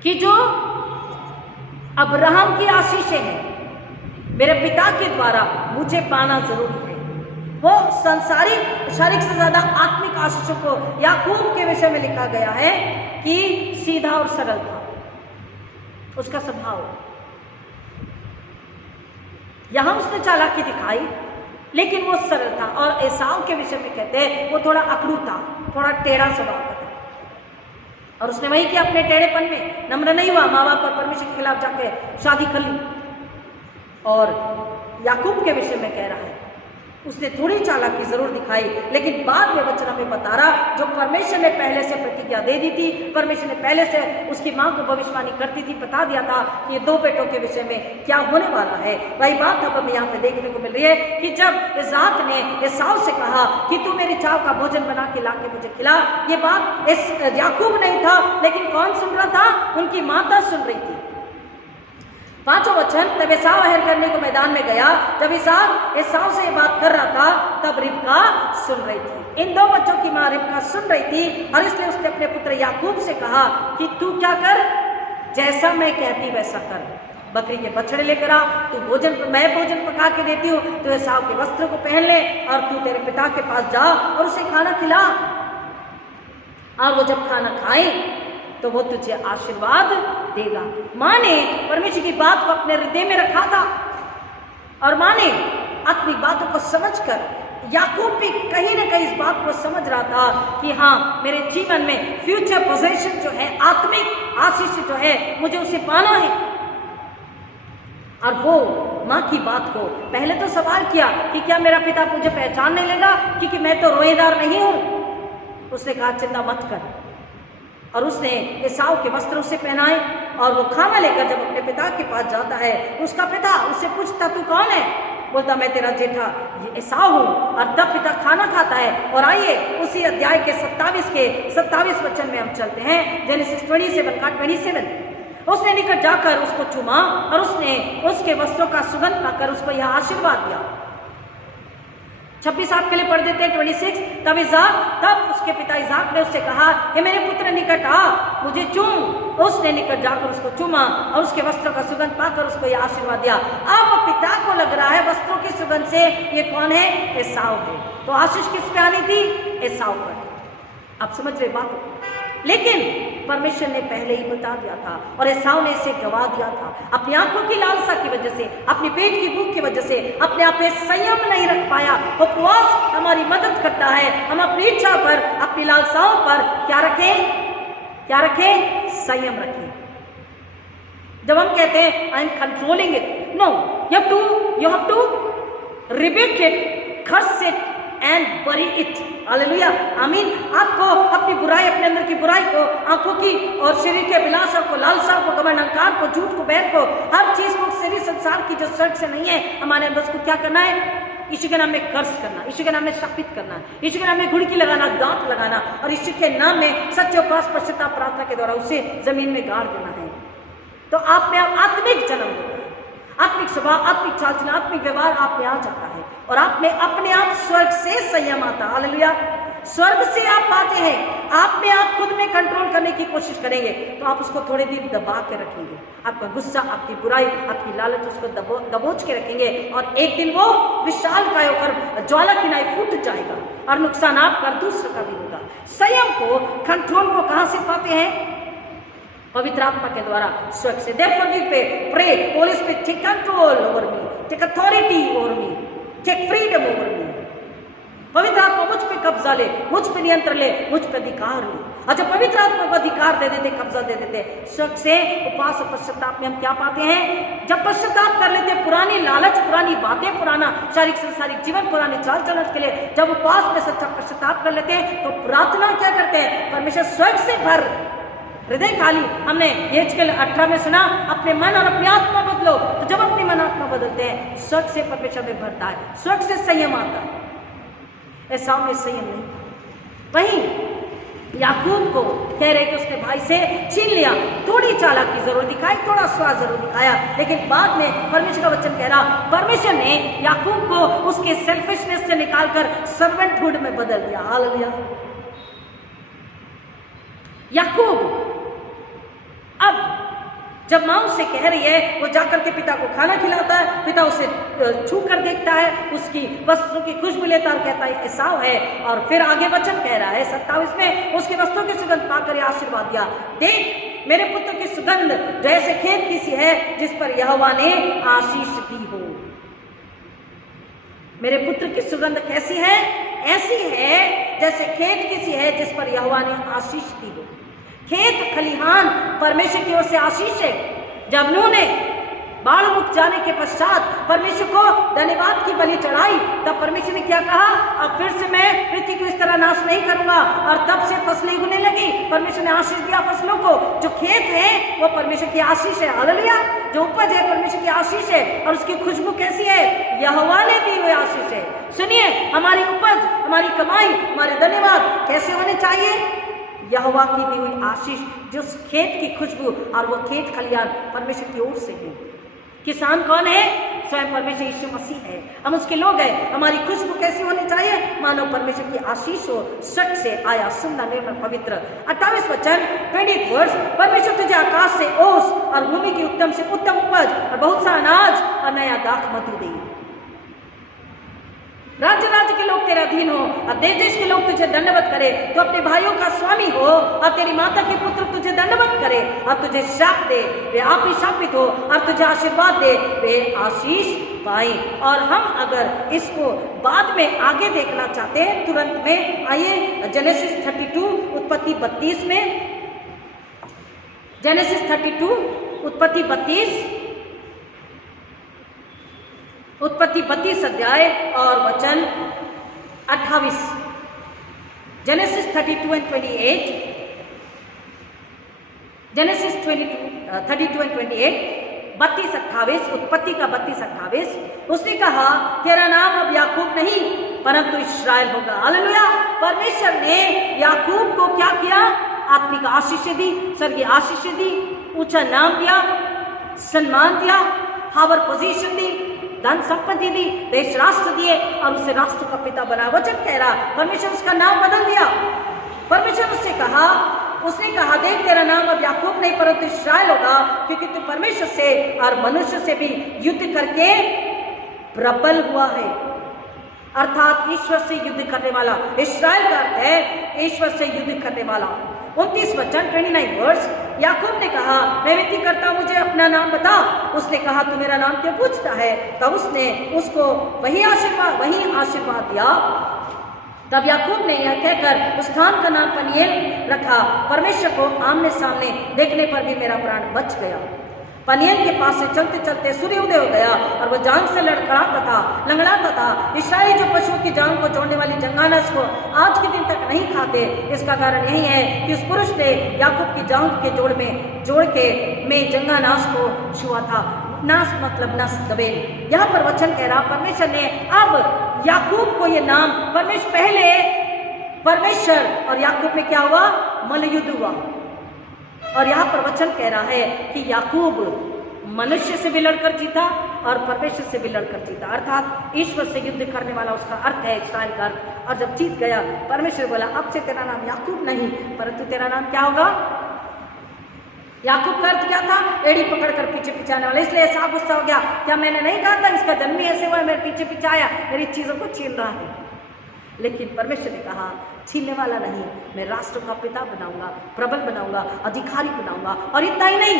कि जो अब्राहम की आशीषें हैं मेरे पिता के द्वारा मुझे पाना जरूरी है। वो संसारिक शारीरिक से ज्यादा आत्मिक आशीषों को याकूब के विषय में लिखा गया है कि सीधा और सरल था उसका स्वभाव। यहां उसने चालाकी दिखाई, लेकिन वो सरल था। और एसाव के विषय में कहते हैं वो थोड़ा अकड़ू था, थोड़ा टेढ़ा स्वभाव का था, और उसने वही किया, अपने टेढ़ेपन में नम्र नहीं हुआ, माँ बाप और परमेश्वर के खिलाफ जाके शादी कर ली। और याकूब के विषय में कह रहा है उसने थोड़ी चालाकी जरूर दिखाई, लेकिन बाद में वचन हमें बता रहा जो परमेश्वर ने पहले से प्रतिज्ञा दे दी थी, परमेश्वर ने पहले से उसकी मां को भविष्यवाणी करती थी, बता दिया था कि ये 2 बेटों के विषय में क्या होने वाला है। वही बात अब हमें यहाँ पे देखने को मिल रही है कि जब इसाक ने एसाव से कहा कि तू मेरी चाव का भोजन बना के ला के मुझे खिला, ये बात इस याकूब नहीं था, लेकिन कौन सुन रहा था? उनकी माता सुन रही थी। 5वां वचन, तब एसाव अहर करने को मैदान में गया। जब एसाव से ये बात कर रहा था तब रिबका सुन रही थी। इन 2 बच्चों की मां रिबका सुन रही थी, और इसलिए उसने अपने पुत्र याकूब से कहा कि तू क्या कर, जैसा मैं कहती वैसा कर, बकरी के बछड़े लेकर आ, मैं भोजन पका के देती हूँ, तू एसाव के वस्त्र को पहन ले और तू तेरे पिता के पास जा और उसे खाना खिला, और वो जब खाना खाए तो वो तुझे आशीर्वाद देगा। माँ ने परमेश्वर की बात को अपने हृदय में रखा था, और माँ ने आत्मिक बातों को समझकर, याकूब भी कहीं ना कहीं इस बात को समझ रहा था कि हाँ, मेरे जीवन में फ्यूचर पोजेशन जो है, आत्मिक आशीष जो है, मुझे उसे पाना है। और वो माँ की बात को पहले तो सवाल किया कि क्या मेरा पिता मुझे पहचान नहीं लेगा, क्योंकि मैं तो रोएदार नहीं हूं। उसने कहा चिंता मत कर, और उसने एसाव के वस्त्र उसे पहनाए, और वो खाना लेकर जब अपने पिता के पास जाता है, उसका पिता उससे पूछता तू कौन है? बोलता मैं तेरा जेठा एसाव हूँ। और तब पिता खाना खाता है। और आइए उसी अध्याय के 27 वचन में हम चलते हैं, जेनेसिस 27 का 27। उसने निकट जाकर उसको चूमा, और उसने उसके वस्त्रों का सुगंध पाकर उसको यह आशीर्वाद दिया। 26 आपके लिए पढ़ देते हैं, 26। तब उसके पिता इसाक ने उससे कहा, हे मेरे पुत्र निकट आ, मुझे चूम। उसने निकट जाकर उसको चूमा और उसके वस्त्रों का सुगंध पाकर उसको यह आशीर्वाद दिया। अब पिता को लग रहा है वस्त्रों की सुगंध से ये कौन है? एसाव है। तो आशीष किस पे आनी थी? एसाव पर। आप समझ रहे बात? लेकिन परमेश्वर ने पहले ही बता दिया था, और एसाव ने इसे गवा दिया था। अपनी आंखों की लालसा की वजह से, अपनी पेट की भूख की वजह से अपने आप पे संयम नहीं रख पाया। उपवास हमारी मदद करता है, हम अपनी इच्छा पर, अपनी लालसाओं पर क्या रखें? संयम रखें। जब हम कहते हैं I am controlling it, no, you have to rebuke it, curse it and bury it. Hallelujah, amen. आपको अपनी बुराई, अपने अंदर की बुराई को, आंखों की और शरीर के अभिलाषा को, लालसा को, घमंड, अहंकार को, झूठ को, बैर को, हर चीज को, शरीर संसार की जो सड़क से नहीं है हमारे अंदर, उसको क्या करना है? यीशु के नाम में कर्स करना, यीशु के नाम में शापित करना, यीशु के नाम में घुड़की लगाना, दांत लगाना, और यीशु के नाम में सच्चे उपवास, पश्चाताप, प्रार्थना के द्वारा उसे जमीन में गाड़ देना है। तो आप में आत्मिक जन्म होता है, आत्मिक स्वभाव, आत्मिक चाल चलन, आत्मिक व्यवहार आप में आ जाता है, और आप में अपने आप स्वर्ग से संयम आता। हालेलुया, स्वर्ग से आप पाते हैं। आप में आप खुद में कंट्रोल करने की कोशिश करेंगे तो आप उसको थोड़े दिन दबा के रखेंगे। आपका गुस्सा, आपकी बुराई, आपकी लालच, उसको दबोच के रखेंगे, और एक दिन वो विशाल काय होकर ज्वाला की नाई फूट जाएगा, और नुकसान आपका दूसरे का भी होगा। संयम को, कंट्रोल को कहां से पाते हैं? पवित्र आत्मा के द्वारा, स्वर्ग से। Therefore we pray, Holy Spirit, take control over me, take authority over me, take freedom over me। पवित्र आत्मा मुझ पे कब्जा ले, मुझ पे नियंत्रण ले, मुझ पे अधिकार ले। और जब पवित्र आत्मा को अधिकार दे देते, कब्जा दे देते, स्वर्ग से उपवास और पश्चाताप में हम क्या पाते हैं? जब पश्चाताप कर लेते, पुरानी लालच, पुरानी बातें, पुराना शारीरिक संसारिक जीवन, पुराने चाल चलन के लिए जब उपवास में सच्चा पश्चाताप कर लेते हैं, तो प्रार्थना क्या करते हैं? परमेश्वर स्वर्ग से भर, हृदय खाली। हमने यहेजकेल 18 में सुना, अपने मन और अपनी आत्मा बदलो। तो जब अपनी मन आत्मा बदलते हैं, स्वर्ग से परमेश्वर में भरता है, स्वर्ग से संयम आता है। ऐसा में संयम नहीं। वहीं याकूब को कह रहे कि उसने भाई से छीन लिया, थोड़ी चालाकी जरूर दिखाई, थोड़ा स्वाद जरूर दिखाया, लेकिन बाद में परमेश्वर का वचन कह रहा, परमेश्वर ने याकूब को उसके सेल्फिशनेस से निकालकर सर्वेंटहुड में बदल दिया। हालेलुया। याकूब अब जब माँ उससे कह रही है, वो जाकर के पिता को खाना खिलाता है, पिता उसे छू कर देखता है, उसकी वस्त्रों की खुशबू लेता और कहता है एसाव है। और फिर आगे वचन कह रहा है 27 में, उसके वस्त्रों की सुगंध पाकर यह आशीर्वाद दिया, देख मेरे पुत्र की सुगंध जैसे खेत की सी है जिस पर यहोवा ने आशीष दी हो। मेरे पुत्र की सुगंध कैसी है? ऐसी है जैसे खेत किसी है जिस पर यहोवा ने आशीष दी हो। खेत खलिहान परमेश्वर की ओर से आशीष है। जब नूह ने बाढ़ मुक्त जाने के पश्चात परमेश्वर को धन्यवाद की बलि चढ़ाई, तब परमेश्वर ने क्या कहा? अब फिर से मैं पृथ्वी को इस तरह नाश नहीं करूंगा। और तब से फसलें उगने लगी। परमेश्वर ने आशीष दिया फसलों को। जो खेत है वो परमेश्वर की आशीष है। हालेलुया। जो उपज है परमेश्वर की आशीष है। और उसकी खुशबू कैसी है? यहोवा ने दी हुई आशीष है। सुनिए, हमारी उपज, हमारी कमाई, हमारे धन्यवाद कैसे होने चाहिए? यहोवा की दी हुई आशीष, जो उस खेत की खुशबू, और वो खेत खलिहान परमेश्वर की ओर से है। किसान कौन है? स्वयं परमेश्वर यीशु मसीह है। हम उसके लोग हैं। हमारी खुशबू कैसी होनी चाहिए? मानो परमेश्वर की आशीष हो। सच से आया, सुंदर, निर्मल, पवित्र। 28 वचन 20 वर्ष, परमेश्वर तुझे आकाश से ओस और भूमि की उत्तम से उत्तम उपज और बहुत सा अनाज और नया दाख मधु दे। राज्य राज्य के लोग तेरे अधीन हो और देश देश के लोग तुझे दंडवत करे। तो अपने भाइयों का स्वामी हो और तेरी माता के पुत्र तुझे दंडवत करे और तुझे शाप दे, वे आप ही शापित हो, और तुझे आशीर्वाद दे, वे आशीष पाए। और हम अगर इसको बाद में आगे देखना चाहते हैं, तुरंत में आइए जेनेसिस 32 उत्पत्ति 32 में। जेनेसिस 32 उत्पत्ति 32 अध्याय और वचन 28। Genesis 32 and 28। जेनेसिस 32 and 28 32-28, उत्पत्ति का 32-28। उसने कहा, तेरा नाम अब याकूब नहीं परंतु इस्राएल होगा। हालेलुया। परमेश्वर ने याकूब को क्या किया? आत्मिक आशीष दी, स्वर्गीय आशीष दी, ऊंचा नाम दिया, सम्मान दिया, पावर पोजीशन दी, धन संपत्ति दी, देश राष्ट्र दिए और उसे राष्ट्र का पिता बना। वचन कह रहा, परमेश्वर उसका नाम बदल दिया। परमेश्वर उससे कहा, उसने कहा, देख तेरा नाम अब याकूब नहीं परंतु इस्राएल होगा, क्योंकि तू परमेश्वर से और मनुष्य से भी युद्ध करके प्रबल हुआ है। अर्थात ईश्वर से युद्ध करने वाला। इस्राएल का अर्थ है ईश्वर से युद्ध करने वाला। 29 वचन 29 वर्ष, याकूब ने कहा, मैं विनती करता हूं मुझे अपना नाम बता। उसने कहा, तू मेरा नाम क्यों पूछता है? तब उसने उसको वही आशीर्वाद दिया। तब याकूब ने यह कहकर उस स्थान का नाम पनिएल रखा, परमेश्वर को आमने सामने देखने पर भी मेरा प्राण बच गया। पनिएल के पास से चलते चलते सूर्योदय हो गया और वह जांग से लंगड़ाता था। इस्राएली जो पशुओं की जांग को जोड़ने वाली जंगानस को आज के दिन तक नहीं खाते, इसका कारण यही है कि उस पुरुष ने याकूब की जांग के जोड़ में जंगानास को छुआ था। नास मतलब नस, दबेल। यहाँ पर वचन कह रहा, परमेश्वर ने अब याकूब को ये नाम, परमेश्वर और याकूब में क्या हुआ? मल्लयुद्ध हुआ। और यहाँ पर वचन कह रहा है कि याकूब मनुष्य से भी लड़कर जीता और परमेश्वर से भी लड़कर जीता। अर्थात ईश्वर से युद्ध करने वाला उसका अर्थ है, इस्राएल का अर्थ। और जब जीत गया, परमेश्वर बोला, अब से तेरा नाम याकूब नहीं परंतु तेरा नाम क्या होगा? याकूब का अर्थ क्या था? एड़ी पकड़कर पीछे पीछे आने वाला। इसलिए ऐसा गुस्सा हो गया, क्या मैंने नहीं कहा था इसका जन्म ही ऐसे हुआ है, मेरे पीछे पीछे आया, मेरी चीजों को छीन रहा है। लेकिन परमेश्वर ने कहा, छीनने वाला नहीं, मैं राष्ट्र का पिता बनाऊंगा, प्रबल बनाऊंगा, अधिकारी बनाऊंगा। और इतना ही नहीं,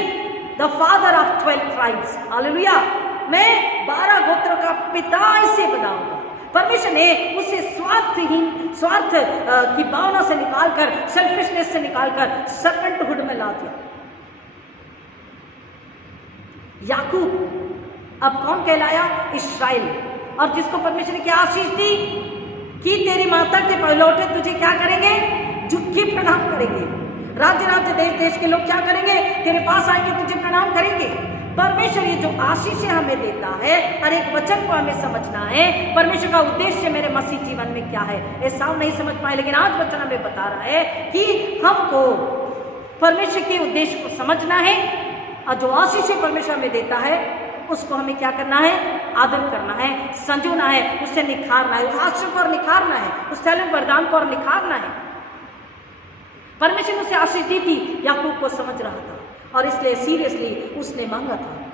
the father of 12 tribes. Hallelujah. मैं 12 गोत्रों का पिता इसे बनाऊंगा। परमेश्वर ने उसे स्वार्थ की भावना से निकालकर, सेल्फिशनेस से निकालकर सर्पेंटहुड में ला दिया। याकूब अब कौन कहलाया? इस्राएल। और जिसको परमेश्वर ने क्या आशीष दी कि तेरी माता के पहलौठे तुझे क्या करेंगे? झुकी प्रणाम करेंगे। राज्य राज्य देश देश के लोग क्या करेंगे? तेरे पास आएंगे, तुझे प्रणाम करेंगे। परमेश्वर ये जो आशीष हमें देता है, हर एक वचन को हमें समझना है। परमेश्वर का उद्देश्य मेरे मसीह जीवन में क्या है, ये साफ नहीं समझ पाए, लेकिन आज वचन हमें बता रहा है कि हमको परमेश्वर के उद्देश्य को समझना है। और जो आशीष परमेश्वर हमें देता है, उसको हमें क्या करना है? आदर करना है, संजोना है, उससे निखारना है, उस आशीष को और निखारना है, उस टैलेंट वरदान को और निखारना है। परमेश्वर ने उसे आशीष दी थी, याकूब को समझ रहा था और इसलिए सीरियसली उसने मांगा था।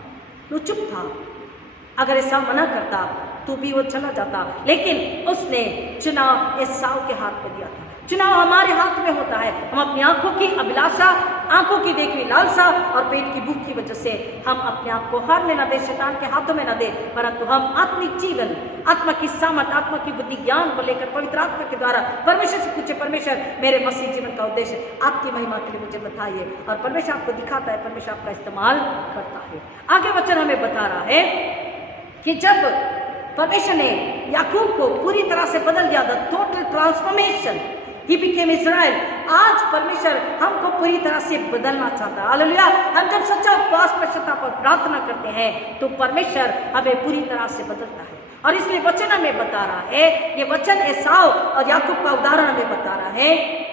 वो चुप था। अगर एसाव मना करता तो भी वो चला जाता, लेकिन उसने चुनाव एसाव के हाथ में दिया था। चुनाव हमारे हाथ में होता है। हम अपनी आंखों की अभिलाषा, आंखों की देखी लालसा और पेट की भूख की वजह से हम अपने आप को हारने न दे, शैतान के हाथों में न दे, परंतु हम आत्मिक जीवन, आत्मा की सामर्थ, आत्मा की बुद्धि, ज्ञान को लेकर पवित्र आत्मा के द्वारा परमेश्वर से पूछे, परमेश्वर मेरे मसीह जीवन का उद्देश्य आपकी महिमा के लिए मुझे बताइए, और परमेश्वर आपको दिखाता है, परमेश्वर आपका इस्तेमाल करता है। आगे वचन हमें बता रहा है कि जब परमेश्वर ने याकूब को पूरी तरह से बदल दिया, the total transformation, he became Israel. आज परमेश्वर हमको पूरी तरह से बदलना चाहता है। हालेलुया। हम जब सच्चा उपवास, पश्चाताप और प्रार्थना करते हैं तो परमेश्वर हमें पूरी तरह से बदलता है, और इसलिए वचन हमें बता रहा है, ये वचन एसाव और याकूब का उदाहरण हमें बता रहा है।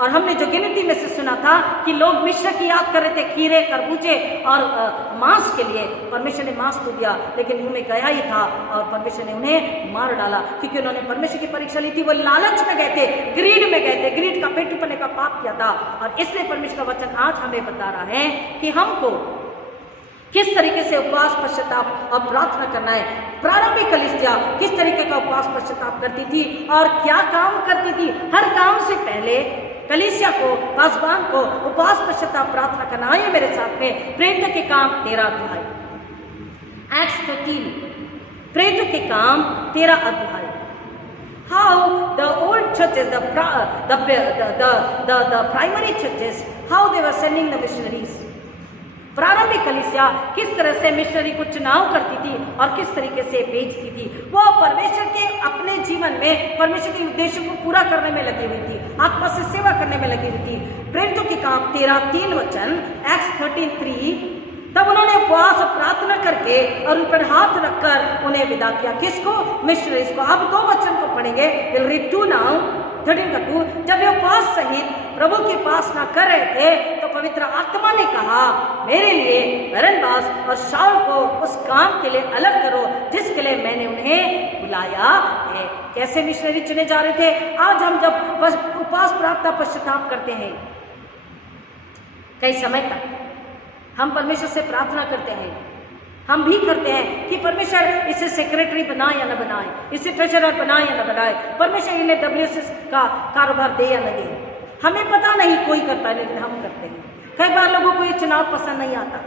और हमने जो गिनती में से सुना था कि लोग मिश्र की याद कर रहे थे, खीरे, खरबूजे और मांस के लिए। परमेश्वर ने मांस तो दिया, लेकिन उन्हें गया ही था, और परमेश्वर ने उन्हें मार डाला, क्योंकि उन्होंने परमेश्वर की परीक्षा ली थी। वो लालच में गए थे, ग्रीड में गए थे, ग्रीड का पेट ऊपरने का पाप किया था। और इसलिए परमेश्वर का वचन आज हमें बता रहा है कि हमको किस तरीके से उपवास, पश्चाताप और प्रार्थना करना है। प्रारंभिक कलीसिया किस तरीके का उपवास, पश्चाताप करती थी और क्या काम करती थी। हर काम से पहले कलीसिया को, पासबान को उपवास, पश्चाताप, प्रार्थना करना। आइए मेरे साथ में प्रेरितों के काम 13 अध्याय, एक्ट्स 13, प्रेरितों के काम 13 अध्याय। How the old churches, the primary churches, how they were sending the missionaries. प्रारंभिक कलीसिया किस तरह से मिशनरी को चुनाव करती थी और किस तरीके से भेजती थी। वो परमेश्वर के अपने जीवन में परमेश्वर के उद्देश्यों को पूरा करने में लगी हुई थी, आत्मा से सेवा करने में लगी हुई थी। प्रेरितों के काम 13:3 वचन, एक्ट्स 13:3। तब उन्होंने उपवास और प्रार्थना करके और उन पर हाथ रखकर उन्हें विदा किया। किसको? मिशनरीज को। अब 2 वचन को पढ़ेंगे, विल रीड 2 नाउ, 13:2। जब ये उपवास सहित प्रभु के पास ना कर रहे थे तो पवित्र आत्मा ने कहा, मेरे लिए बरनबास और शाऊल को उस काम के लिए अलग करो जिसके लिए मैंने उन्हें बुलाया है। कैसे मिशनरी चुने जा रहे थे? आज हम जब उपवास, प्रार्थना, पश्चाताप करते हैं, कई समय तक हम परमेश्वर से प्रार्थना करते हैं, हम भी करते हैं कि परमेश्वर इसे सेक्रेटरी बनाए या न बनाए, इसे ट्रेजरर बनाए या न बनाए, परमेश्वर इन्हें WSS का कारोबार दे या न दे। हमें पता नहीं कोई करता है, लेकिन हम करते हैं। कई बार लोगों को ये चुनाव पसंद नहीं आता,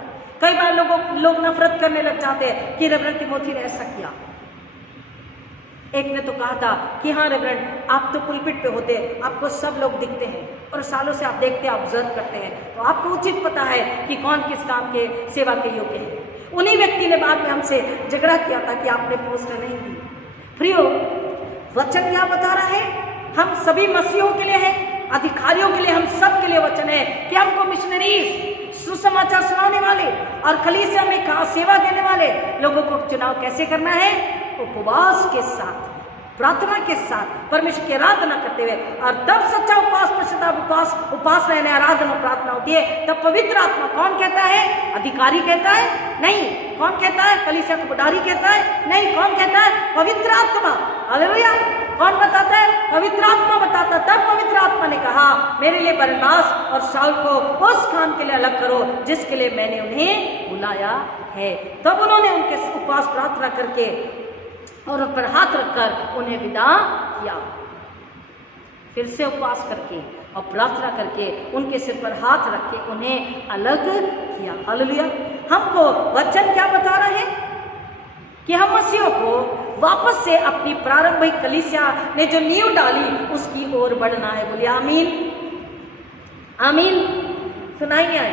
कई बार लोग नफरत करने लग जाते हैं कि रेवरेंड तिमोथी ने ऐसा किया। एक ने तो कहा था कि हाँ रेवरेंड, आप तो पुलपिट पे होते, आपको सब लोग दिखते हैं और सालों से आप देखते हैं, ऑब्जर्व करते हैं, तो आपको उचित पता है कि कौन किस काम के सेवा के योग्य है। उन्हीं व्यक्ति ने बाद में हमसे झगड़ा किया था कि आपने पोस्ट नहीं दी। प्रियो, वचन क्या बता रहा है? हम सभी मसीहों के लिए है, अधिकारियों के लिए, हम सब के लिए वचन है कि हमको मिशनरीज, सुसमाचार सुनाने वाले और कलीसिया में कहा सेवा देने वाले लोगों को चुनाव कैसे करना है? उपवास के साथ, प्रार्थना के साथ, परमेश्वर की आराधना करते हुए। और तब सच्चा उपवास, पश्चाताप, उपास रहने, आराधना, प्रार्थना होती है। तब पवित्र आत्मा कौन कहता है? अधिकारी कहता है? नहीं। कौन कहता है? कलीसिया का पुजारी कहता है? नहीं। कौन कहता है? पवित्र आत्मा। हालेलुया। कौन बताता है? पवित्र आत्मा बताता। तब पवित्र आत्मा ने कहा, मेरे लिए बरनबास और शाऊल को उस काम के लिए अलग करो जिसके लिए मैंने उन्हें बुलाया है। तब उन्होंने उनके उपवास, प्रार्थना करके और उन पर हाथ रखकर उन्हें विदा किया। फिर से उपवास करके और प्रार्थना करके उनके सिर पर हाथ रख के उन्हें अलग किया। हालेलुया। हमको वचन क्या बता रहा है? कि हम मसीहों को वापस से अपनी प्रारंभिक कलीसिया ने जो नींव डाली उसकी ओर बढ़ना है। बोलिए आमीन। आमीन। सुनाइए।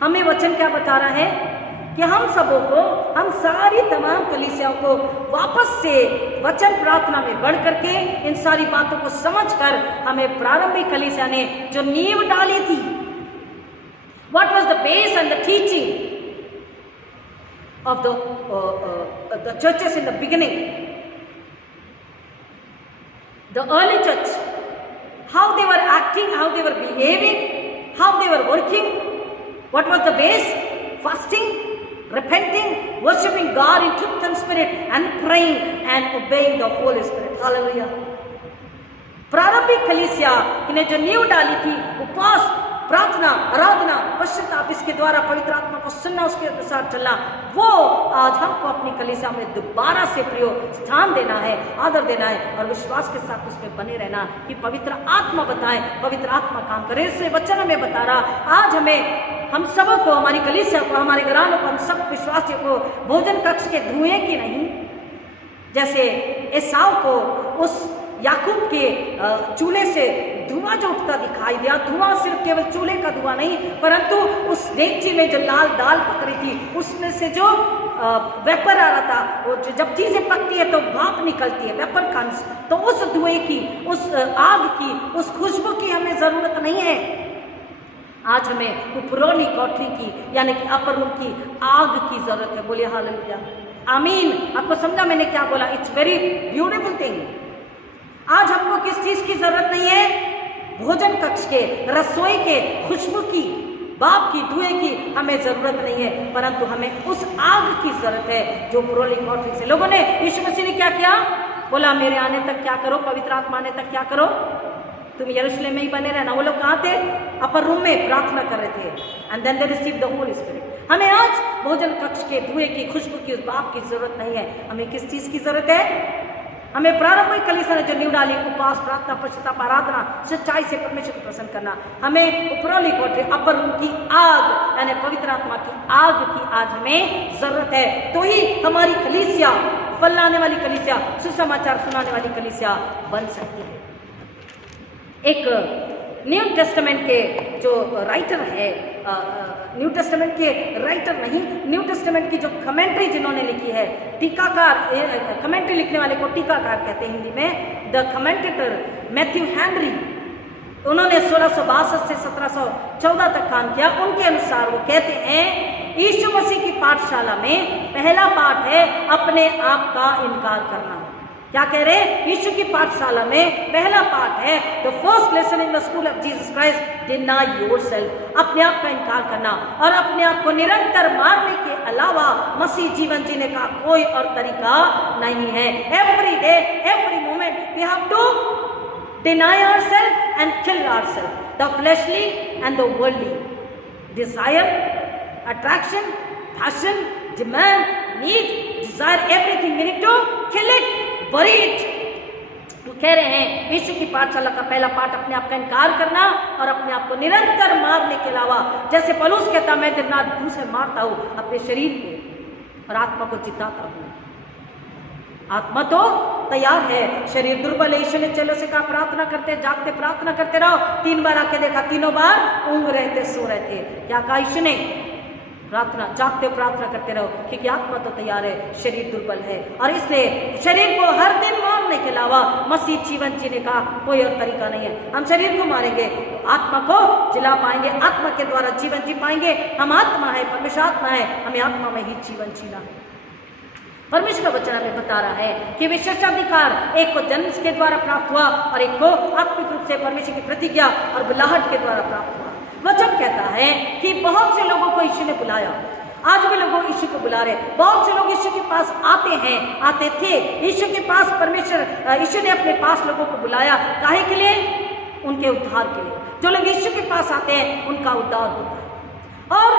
हमें वचन क्या बता रहा है? कि हम सबों को, हम सारी तमाम कलीसियाओं को वापस से वचन, प्रार्थना में बढ़ करके इन सारी बातों को समझकर हमें प्रारंभिक कलीसिया ने जो नींव डाली थी, what was the base and the teaching of the churches in the beginning, the early church, how they were acting, how they were behaving, how they were working. What was the base? Fasting, repenting, worshiping God in truth and spirit, and praying and obeying the Holy Spirit. Hallelujah. प्रारंभिक कलीसिया ने जो नींव डाली थी उपवास, प्रार्थना प्रार्थना, आराधना, पश्चाताप, इसके द्वारा पवित्र आत्मा को सुनना, उसके अनुसार चलना, वो आज हमको अपनी कलीसिया में दोबारा से प्रियो स्थान देना है, आदर देना है और विश्वास के साथ उसमें बने रहना कि पवित्र आत्मा बताए, पवित्र आत्मा काम करे। इसलिए वचन में बता रहा, आज हमें, हम सबको, हमारी कलीसिया को, हमारे घरानों को, हम सब विश्वासियों को भोजन कक्ष के धुएं की नहीं, जैसे एसाव को उस याकूब के चूल्हे से धुआं जो उठता दिखाई दिया, धुआं सिर्फ केवल चूल्हे का धुआं नहीं, परंतु उस देगची में जो लाल दाल पक रही थी उसमें से जो वेपर आ रहा था, वो जब चीजें पकती है तो भाप निकलती है, वेपर कम्स, तो उस धुएं की, उस आग की, उस खुशबू की हमें जरूरत नहीं है। आज हमें उपरोली कोठरी की यानी कि अपर रूम की आग की जरूरत है। बोलिए हालेलुया, आमीन। आपको समझा मैंने क्या बोला? It's very beautiful thing. आज हमको किस चीज की जरूरत नहीं है? भोजन कक्ष के, रसोई के, खुशबू की, बाप की, धुएं की हमें जरूरत नहीं है, परंतु हमें उस आग की जरूरत है जो पुरोली कोठरी से लोगों ने, यीशु मसीह ने क्या किया? बोला मेरे आने तक क्या करो, पवित्र आत्मा आने तक क्या करो, तुम यरूशलेम में ही बने रहना। वो लोग कहाँ थे? अपर रूम में प्रार्थना कर रहे थे। And then they receive the holy spirit. हमें आज भोजन कक्ष के धुएं की, खुशबू की, उस बाप की जरूरत नहीं है। हमें किस चीज की जरूरत है? हमें प्रारंभिक कलीसिया ने जो नींव डाली, उपवास, प्रार्थना, पश्चाताप, आराधना, सच्चाई से परमेश्वर को प्रसन्न करना, हमें उपरोली कोठरी, अपर रूम की आग यानी पवित्र आत्मा की आग की आज हमें जरूरत है। तो ही हमारी कलीसिया फैलाने वाली कलीसिया, सुसमाचार सुनाने वाली कलीसिया बन सकती है। एक न्यू टेस्टामेंट के जो राइटर है, न्यू टेस्टामेंट के राइटर नहीं, न्यू टेस्टामेंट की जो कमेंट्री जिन्होंने लिखी है, टीकाकार, कमेंट्री लिखने वाले को टीकाकार कहते हैं हिंदी में, द कमेंटेटर मैथ्यू हेनरी, उन्होंने 1662 से 1714 तक काम किया। उनके अनुसार वो कहते हैं यीशु मसीह की पाठशाला में पहला पाठ है अपने आप का इनकार करना। क्या कह रहे हैं? यीशु की पाठशाला में पहला पाठ है, the first lesson in the school of Jesus Christ, deny yourself, अपने आप का इनकार करना और अपने आप को निरंतर मारने के अलावा मसीह जीवन जीने का कोई और तरीका नहीं है। Every day, every moment we have to deny ourself and kill ourself, the fleshly and the worldly, desire, attraction, passion, demand, need, desire, everything we need to kill it, bury it। वो कह रहे हैं यीशु की पाठशाला का पहला पाठ अपने आप का इनकार करना और अपने आप को निरंतर मारने के अलावा, जैसे पौलुस कहता मैं दिन रात भूख से मारता हूं अपने शरीर को और आत्मा को जिताता हूं। आत्मा तो तैयार है, शरीर दुर्बल है। यीशु ने चेलों से कहा प्रार्थना करते जागते प्रार्थना करते रहो। 3 बार आके देखा, तीनों बार ऊँग रहे थे, सो रहे थे। क्या कहा यीशु ने? प्रार्थना, जागते प्रार्थना करते रहो, क्योंकि आत्मा तो तैयार है, शरीर दुर्बल है। और इसलिए शरीर को हर दिन मारने के अलावा मसीह जीवन जीने का कोई और तरीका नहीं है। हम शरीर को मारेंगे तो आत्मा को जिला पाएंगे, आत्मा के द्वारा जीवन जी पाएंगे। हम आत्मा है, परमेश्वर आत्मा है, हमें आत्मा में ही जीवन जीना है। परमेश्वर का वचन हमें बता रहा है कि विशेषाधिकार एक को जन्म के द्वारा प्राप्त हुआ और एक को आत्मिक रूप से परमेश्वर की प्रतिज्ञा और बुलाहट के द्वारा प्राप्त हुआ। वचन कहता है कि बहुत से लोगों को यीशु ने बुलाया, आज भी लोगों यीशु को बुला रहे। बहुत से लोग यीशु के पास आते हैं, आते थे यीशु के पास। परमेश्वर यीशु ने अपने पास लोगों को बुलाया, काहे के लिए? उनके उद्धार के लिए। जो लोग यीशु के पास आते हैं उनका उद्धार होता है। और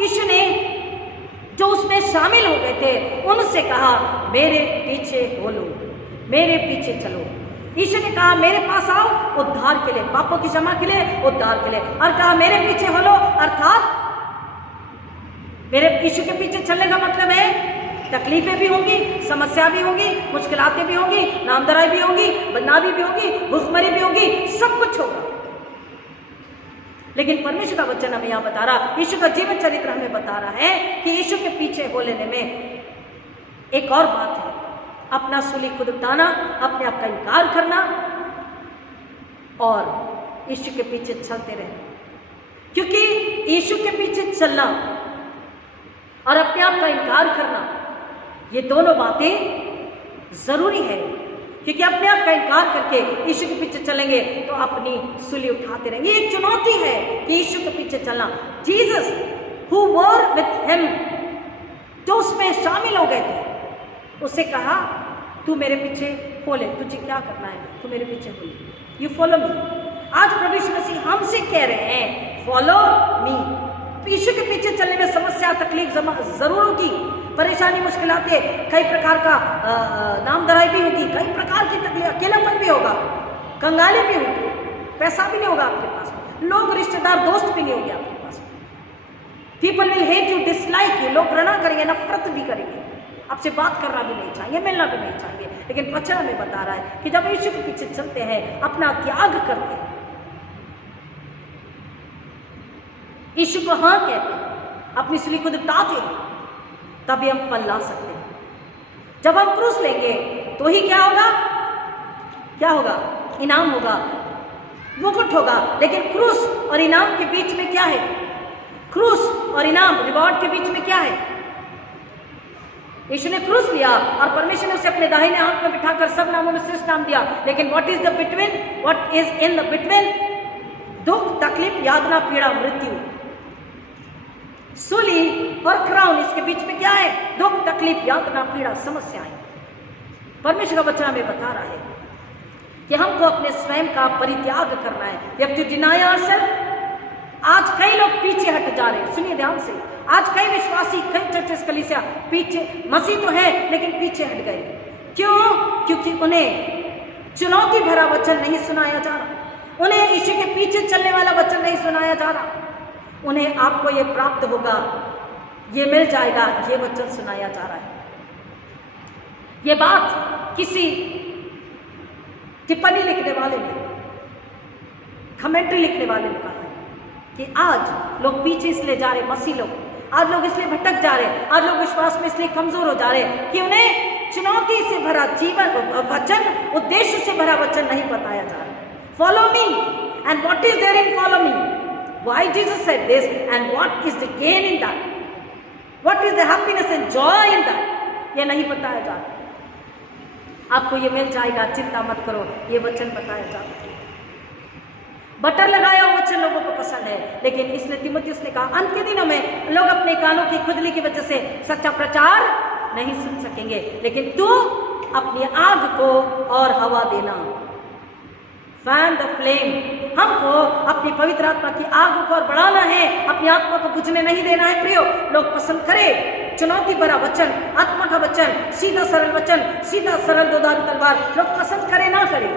यीशु ने जो उसमें शामिल हो गए थे उनसे कहा मेरे पीछे हो लो, मेरे पीछे चलो। यीशु ने कहा मेरे पास आओ उद्धार के लिए, पापों की क्षमा के लिए, उद्धार के लिए। और कहा मेरे पीछे हो लो, अर्थात मेरे यीशु के पीछे चलने का मतलब है तकलीफें भी होंगी, समस्या भी होंगी, मुश्किलातें भी होंगी, नामदराई भी होगी, बदनामी भी होगी, भूखमरी भी होगी, सब कुछ होगा। लेकिन परमेश्वर का वचन हमें यहाँ बता रहा, यीशु का जीवन चरित्र हमें बता रहा है कि यीशु के पीछे हो लेने में एक और बात है, अपना सूली खुद उठाना, अपने आप का इनकार करना और यीशु के पीछे चलते रहना। क्योंकि यीशु के पीछे चलना और अपने आप का इनकार करना, ये दोनों बातें जरूरी है। क्योंकि अपने आप का इनकार करके यीशु के पीछे चलेंगे तो अपनी सूली उठाते रहेंगे। ये एक चुनौती है कि यीशु के पीछे चलना। Jesus who were with him, जो उसमें शामिल हो गए थे, उससे कहा तू मेरे पीछे हो ले, तुझे क्या करना है, तू मेरे पीछे हो ले, यू फॉलो मी। आज प्रभु यीशु मसीह हमसे कह रहे हैं फॉलो मी। यीशु के पीछे चलने में समस्या तकलीफ जरूर होगी, परेशानी मुश्किलातें, कई प्रकार का नामधराई भी होगी, कई प्रकार की तकलीफ, अकेलापन भी होगा, कंगाली भी होगी, पैसा भी नहीं होगा आपके पास, लोग रिश्तेदार दोस्त भी नहीं होंगे आपके पास, people will hate you, dislike you, लोग घृणा करेंगे, नफरत भी करेंगे, आपसे बात करना भी नहीं चाहिए, मिलना भी नहीं चाहिए। लेकिन वचन हमें बता रहा है कि जब यीशु के पीछे चलते हैं, अपना त्याग करते हैं, यीशु को हाँ कहते हैं, अपनी सूली खुद उठाते हैं, तभी हम फल ला सकते हैं। जब हम क्रूस लेंगे तो ही क्या होगा? क्या होगा? इनाम होगा, मुकुट होगा। लेकिन क्रूस और इनाम के बीच में क्या है? क्रूस और इनाम, रिवॉर्ड के बीच में क्या है? यीशु ने क्रूस लिया और परमेश्वर ने उसे अपने दाहिने हाथ में बिठाकर सब नामों में श्रेष्ठ नाम दिया। लेकिन what is the between? What is in the between? दुख, तकलीफ, यातना, पीड़ा, मृत्यु। सूली और क्राउन, इसके बीच में क्या है? दुख, तकलीफ, यातना, पीड़ा, समस्याएं। परमेश्वर का वचन हमें बता रहा है कि हमको अपने स्वयं का परित्याग करना है। You have to deny yourself। आज कई लोग पीछे हट जा रहे हैं, सुनिए ध्यान से। आज कई विश्वासी, कई चर्चेस, कलीसिया पीछे, मसीह तो है लेकिन पीछे हट गए। क्यों? क्योंकि उन्हें चुनौती भरा वचन नहीं सुनाया जा रहा, उन्हें यीशु के पीछे चलने वाला वचन नहीं सुनाया जा रहा। उन्हें आपको ये प्राप्त होगा, ये मिल जाएगा, ये वचन सुनाया जा रहा है। ये बात किसी टिप्पणी लिखने वाले ने, कमेंट्री लिखने वाले ने कहा है कि आज लोग पीछे इसलिए जा रहे, मसीह लोग आज लोग इसलिए भटक जा रहे, आज लोग विश्वास में इसलिए कमजोर हो जा रहे कि उन्हें चुनौती से भरा जीवन, वचन, उद्देश्य से भरा वचन नहीं बताया जा रहा। Follow me, and what is there in follow me? Why Jesus said this and what is the gain in that? What is the happiness and joy in that? ये नहीं बताया जा रहा। आपको ये मिल जाएगा, चिंता मत करो, ये वचन बताया जा रहा है। बटर लगाया हुआ वचन लोगों को पसंद है, लेकिन इसने तीमुथियुस ने कहा अंत के दिनों में लोग अपने कानों की खुजली की वजह से सच्चा प्रचार नहीं सुन सकेंगे, लेकिन तू अपनी आग को और हवा देना। Fan the flame. हमको अपनी पवित्र आत्मा की आग को और बढ़ाना है, अपनी आत्मा को बुझने नहीं देना है। प्रियो, लोग पसंद करें चुनौती भरा वचन, आत्मा का वचन, सीधा सरल वचन, सीधा सरल दोधारू तलवार, लोग पसंद करें ना करें,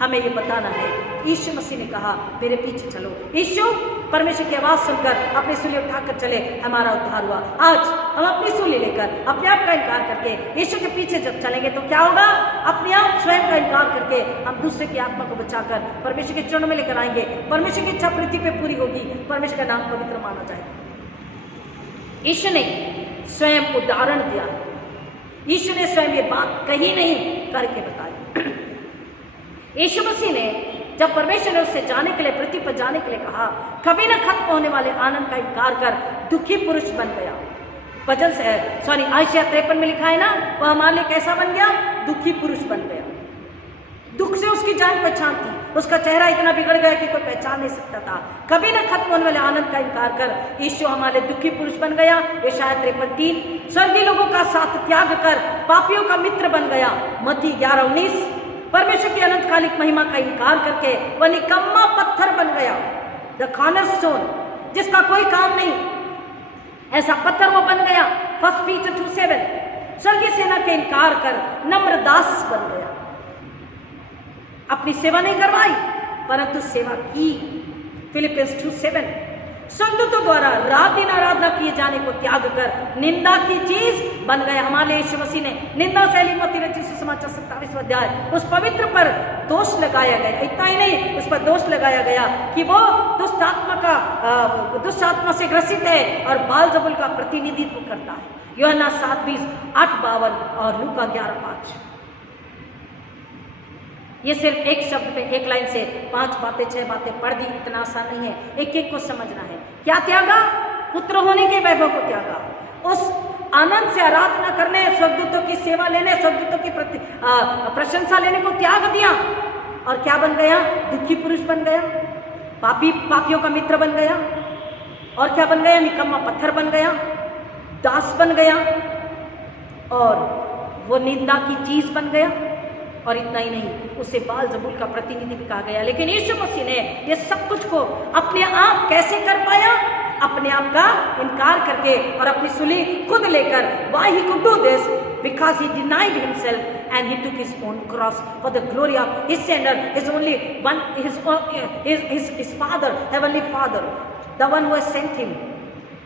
हमें ये बताना है। यीशु मसीह ने कहा मेरे पीछे चलो। यीशु परमेश्वर की आवाज सुनकर अपनी सूली उठाकर चले, हमारा उद्धार हुआ। आज हम अपनी सूली लेकर अपने आप का इनकार करके यीशु के पीछे जब चलेंगे तो क्या होगा? अपने आप स्वयं का इनकार करके हम दूसरे की आत्मा को बचाकर परमेश्वर के चरणों में लेकर आएंगे। परमेश्वर की इच्छा पृथ्वी पे पूरी होगी, परमेश्वर का नाम पवित्र माना जाएगा। यीशु ने स्वयं उदाहरण दिया, यीशु ने स्वयं ये बात कही नहीं, करके बताई। यीशु मसीह ने जब परमेश्वर ने उससे जाने के लिए, पृथ्वी पर जाने के लिए कहा, कभी न खत्म होने वाले आनंद का इनकार कर दुखी पुरुष बन गया। वचन से आयशा 53 में लिखा है ना, वह हमारे लिए कैसा बन गया? दुखी पुरुष बन गया। दुख से उसकी जान पहचान थी, उसका चेहरा इतना बिगड़ गया कि कोई पहचान नहीं सकता था। कभी न खत्म होने वाले आनंद का इनकार कर यीशु हमारे दुखी पुरुष बन गया। यशायाह 53:3। स्वर्गीय लोगों का साथ त्याग कर पापियों का मित्र बन गया। मत्ती 11:19। परमेश्वर की अनंतकालिक महिमा का इनकार करके वह निकम्मा पत्थर बन गया, द कॉर्नरस्टोन, जिसका कोई काम नहीं, ऐसा पत्थर वो बन गया। 1 पीटर 2:7। स्वर्गीय सेना के इनकार कर नम्र दास बन गया। अपनी सेवा नहीं करवाई परंतु सेवा की। फिलिपियंस 2:7। स्वर्गदूतों द्वारा रात दिन आराधना किए जाने को त्याग कर निंदा की चीज बन गया। हमारे यीशु मसीह ने निंदा शैली मत्ती रचित सुसमाचार 27वां अध्याय उस पवित्र पर दोष लगाया गया। इतना ही नहीं, उस पर दोष लगाया गया कि वो दुष्ट आत्मा से ग्रसित है और बालजबुल का प्रतिनिधित्व करता है। यूहन्ना 7:20, 8:52 और लूका 11:5। ये सिर्फ एक शब्द पे, एक लाइन से 5 बातें 6 बातें पढ़ दी, इतना आसान नहीं है, एक एक को समझना है। क्या त्यागा? पुत्र होने के वैभव को त्यागा, उस आनंद से आराधना करने, स्वर्गदूतों की सेवा लेने, स्वर्गदूतों की प्रशंसा लेने को त्याग दिया। और क्या बन गया? दुखी पुरुष बन गया, पापियों का मित्र बन गया। और क्या बन गया? निकम्मा पत्थर बन गया, दास बन गया, और वो निंदा की चीज बन गया। और इतना ही नहीं, उसे बाल ज़बूल का प्रतिनिधि भी कहा गया। लेकिन यीशु मसीह ने ये सब कुछ को अपने आप कैसे कर पाया? अपने आप का इनकार करके और अपनी सूली खुद लेकर। Why he could do this? Because he denied himself and he took his own cross for the glory of his sender, his only one, his Father, Heavenly Father, the one who has sent him.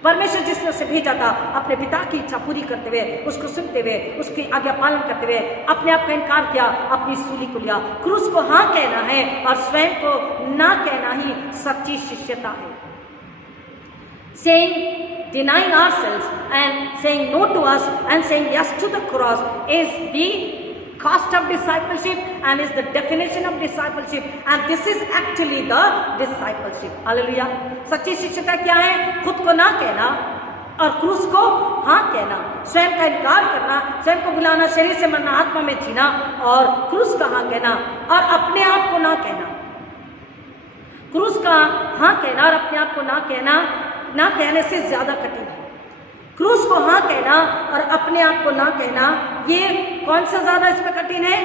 परमेश्वर जिसने उसे भेजा था, अपने पिता की इच्छा पूरी करते हुए, उसको सुनते हुए, उसकी आज्ञा पालन करते हुए अपने आप का इनकार किया, अपनी सूली को लिया। क्रूस को हाँ कहना है और स्वयं को ना कहना ही सच्ची शिष्यता है। Saying, denying ourselves and saying no to us and saying yes to the cross is the cost of discipleship and is the definition of discipleship, and this is actually the discipleship. Hallelujah. सच्ची शिष्यता क्या है? खुद को ना कहना और क्रूस को हाँ कहना, स्वयं का इनकार करना, स्वयं को बुलाना, शरीर से मरना, आत्मा में जीना और क्रूस का हाँ कहना और अपने आप को ना कहना। क्रूस का हाँ कहना और अपने आप को ना कहने से ज्यादा कठिन है। क्रूस को हाँ कहना और अपने आप को ना कहना, ये कौन सा ज्यादा इसमें कठिन है?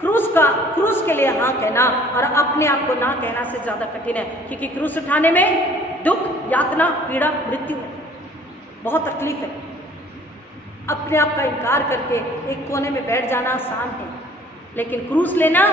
क्रूस के लिए हाँ कहना और अपने आप को ना कहना से ज्यादा कठिन है, क्योंकि क्रूस उठाने में दुख, यातना, पीड़ा, मृत्यु है, बहुत तकलीफ है। अपने आप का इनकार करके एक कोने में बैठ जाना आसान है, लेकिन क्रूस लेना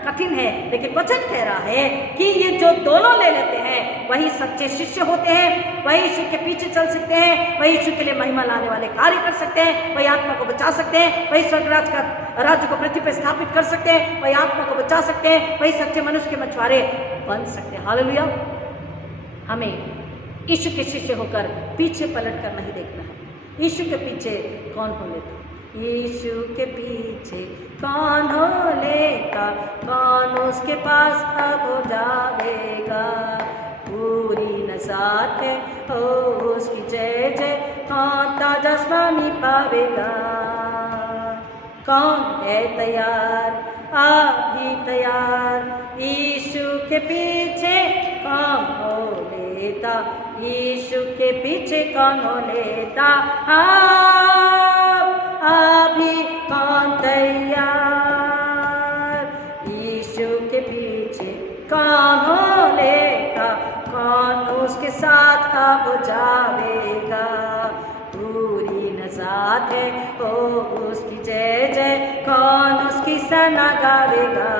कठिन है। लेकिन वचन कह रहा है कि ये जो दोनों ले लेते हैं वही सच्चे शिष्य होते हैं, वही यीशु के पीछे चल सकते हैं, वही यीशु के लिए महिमा लाने वाले कार्य कर सकते हैं, वही आत्मा को बचा सकते हैं, वही स्वर्गराज का राज्य को पृथ्वी पर स्थापित कर सकते हैं, वही आत्मा को बचा सकते हैं, वही सच्चे मनुष्य के मछुआरे बन सकते हैं। हालेलुया। हमें यीशु के शिष्य होकर पीछे पलट कर नहीं देखना है। यीशु के पीछे कौन हो लेता? यीशु के पीछे कौन हो लेगा? कौन उसके पास अब जाएगा? पूरी नजात है हो उसकी जय जय, कौन ताज आसमानी पावेगा? कौन है तैयार? आप ही तैयार। यीशु के पीछे कौन हो लेता? यीशु के पीछे कौन हो लेता? अभी कौन तैयार? यीशु के पीछे कौन हो लेता? कौन उसके साथ अब जावेगा? पूरी नजात है ओ उसकी जय जय, कौन उसकी सना गावेगा?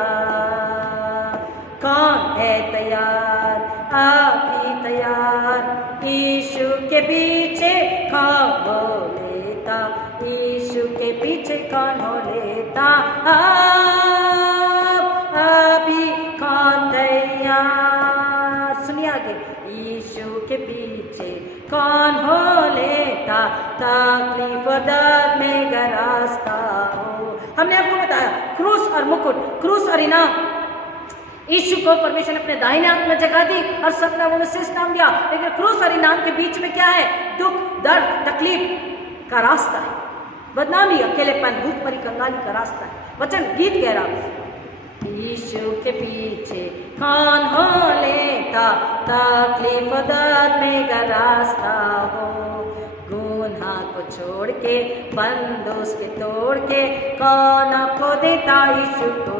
कौन है तैयार? आप ही तैयार। यीशु के पीछे कौन हो लेता? यीशु के पीछे कौन हो लेता? अभी कौन तैयार? सुनिए आगे। यीशु के पीछे कौन हो लेता? तकलीफ दर्द में गर रास्ता हो। हमने आपको बताया क्रूस और मुकुट, क्रूस और इनाम। यीशु को परमेश्वर ने अपने दाहिने हाथ में जगह दी और सब नामों में श्रेष्ठ नाम दिया, लेकिन क्रूस और इनाम के बीच में क्या है? दुख, दर्द, तकलीफ का रास्ता है, बदनामी, अकेलेपन, भूख भरी कंगाली का रास्ता है। वचन गीत कह रहा है, यीशु के पीछे कौन हो लेता? तकलीफ दर्द में का रास्ता हो। गुनाह को छोड़ के, बंदों के तोड़ के, कौन आपको देता यीशु को?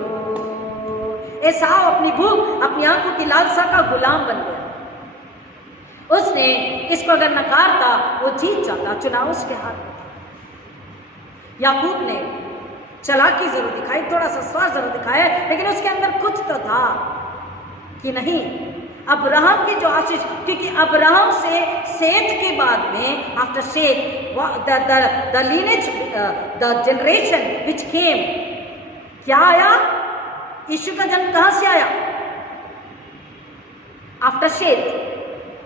एसाव अपनी भूख, अपनी आंखों की लालसा का गुलाम बन गया। उसने इसको अगर नकारता वो जीत जाता, चुनाव उसके हाथ में था। याकूब ने चालाकी जरूर दिखाई, थोड़ा सा स्वार्थ जरूर दिखाया, लेकिन उसके अंदर कुछ तो था कि नहीं। अब्राहम की जो आशीष, क्योंकि अब्राहम से सेठ के बाद में, after Seth the lineage, the generation which came, क्या आया? यीशु का जन्म कहां से आया? After Seth.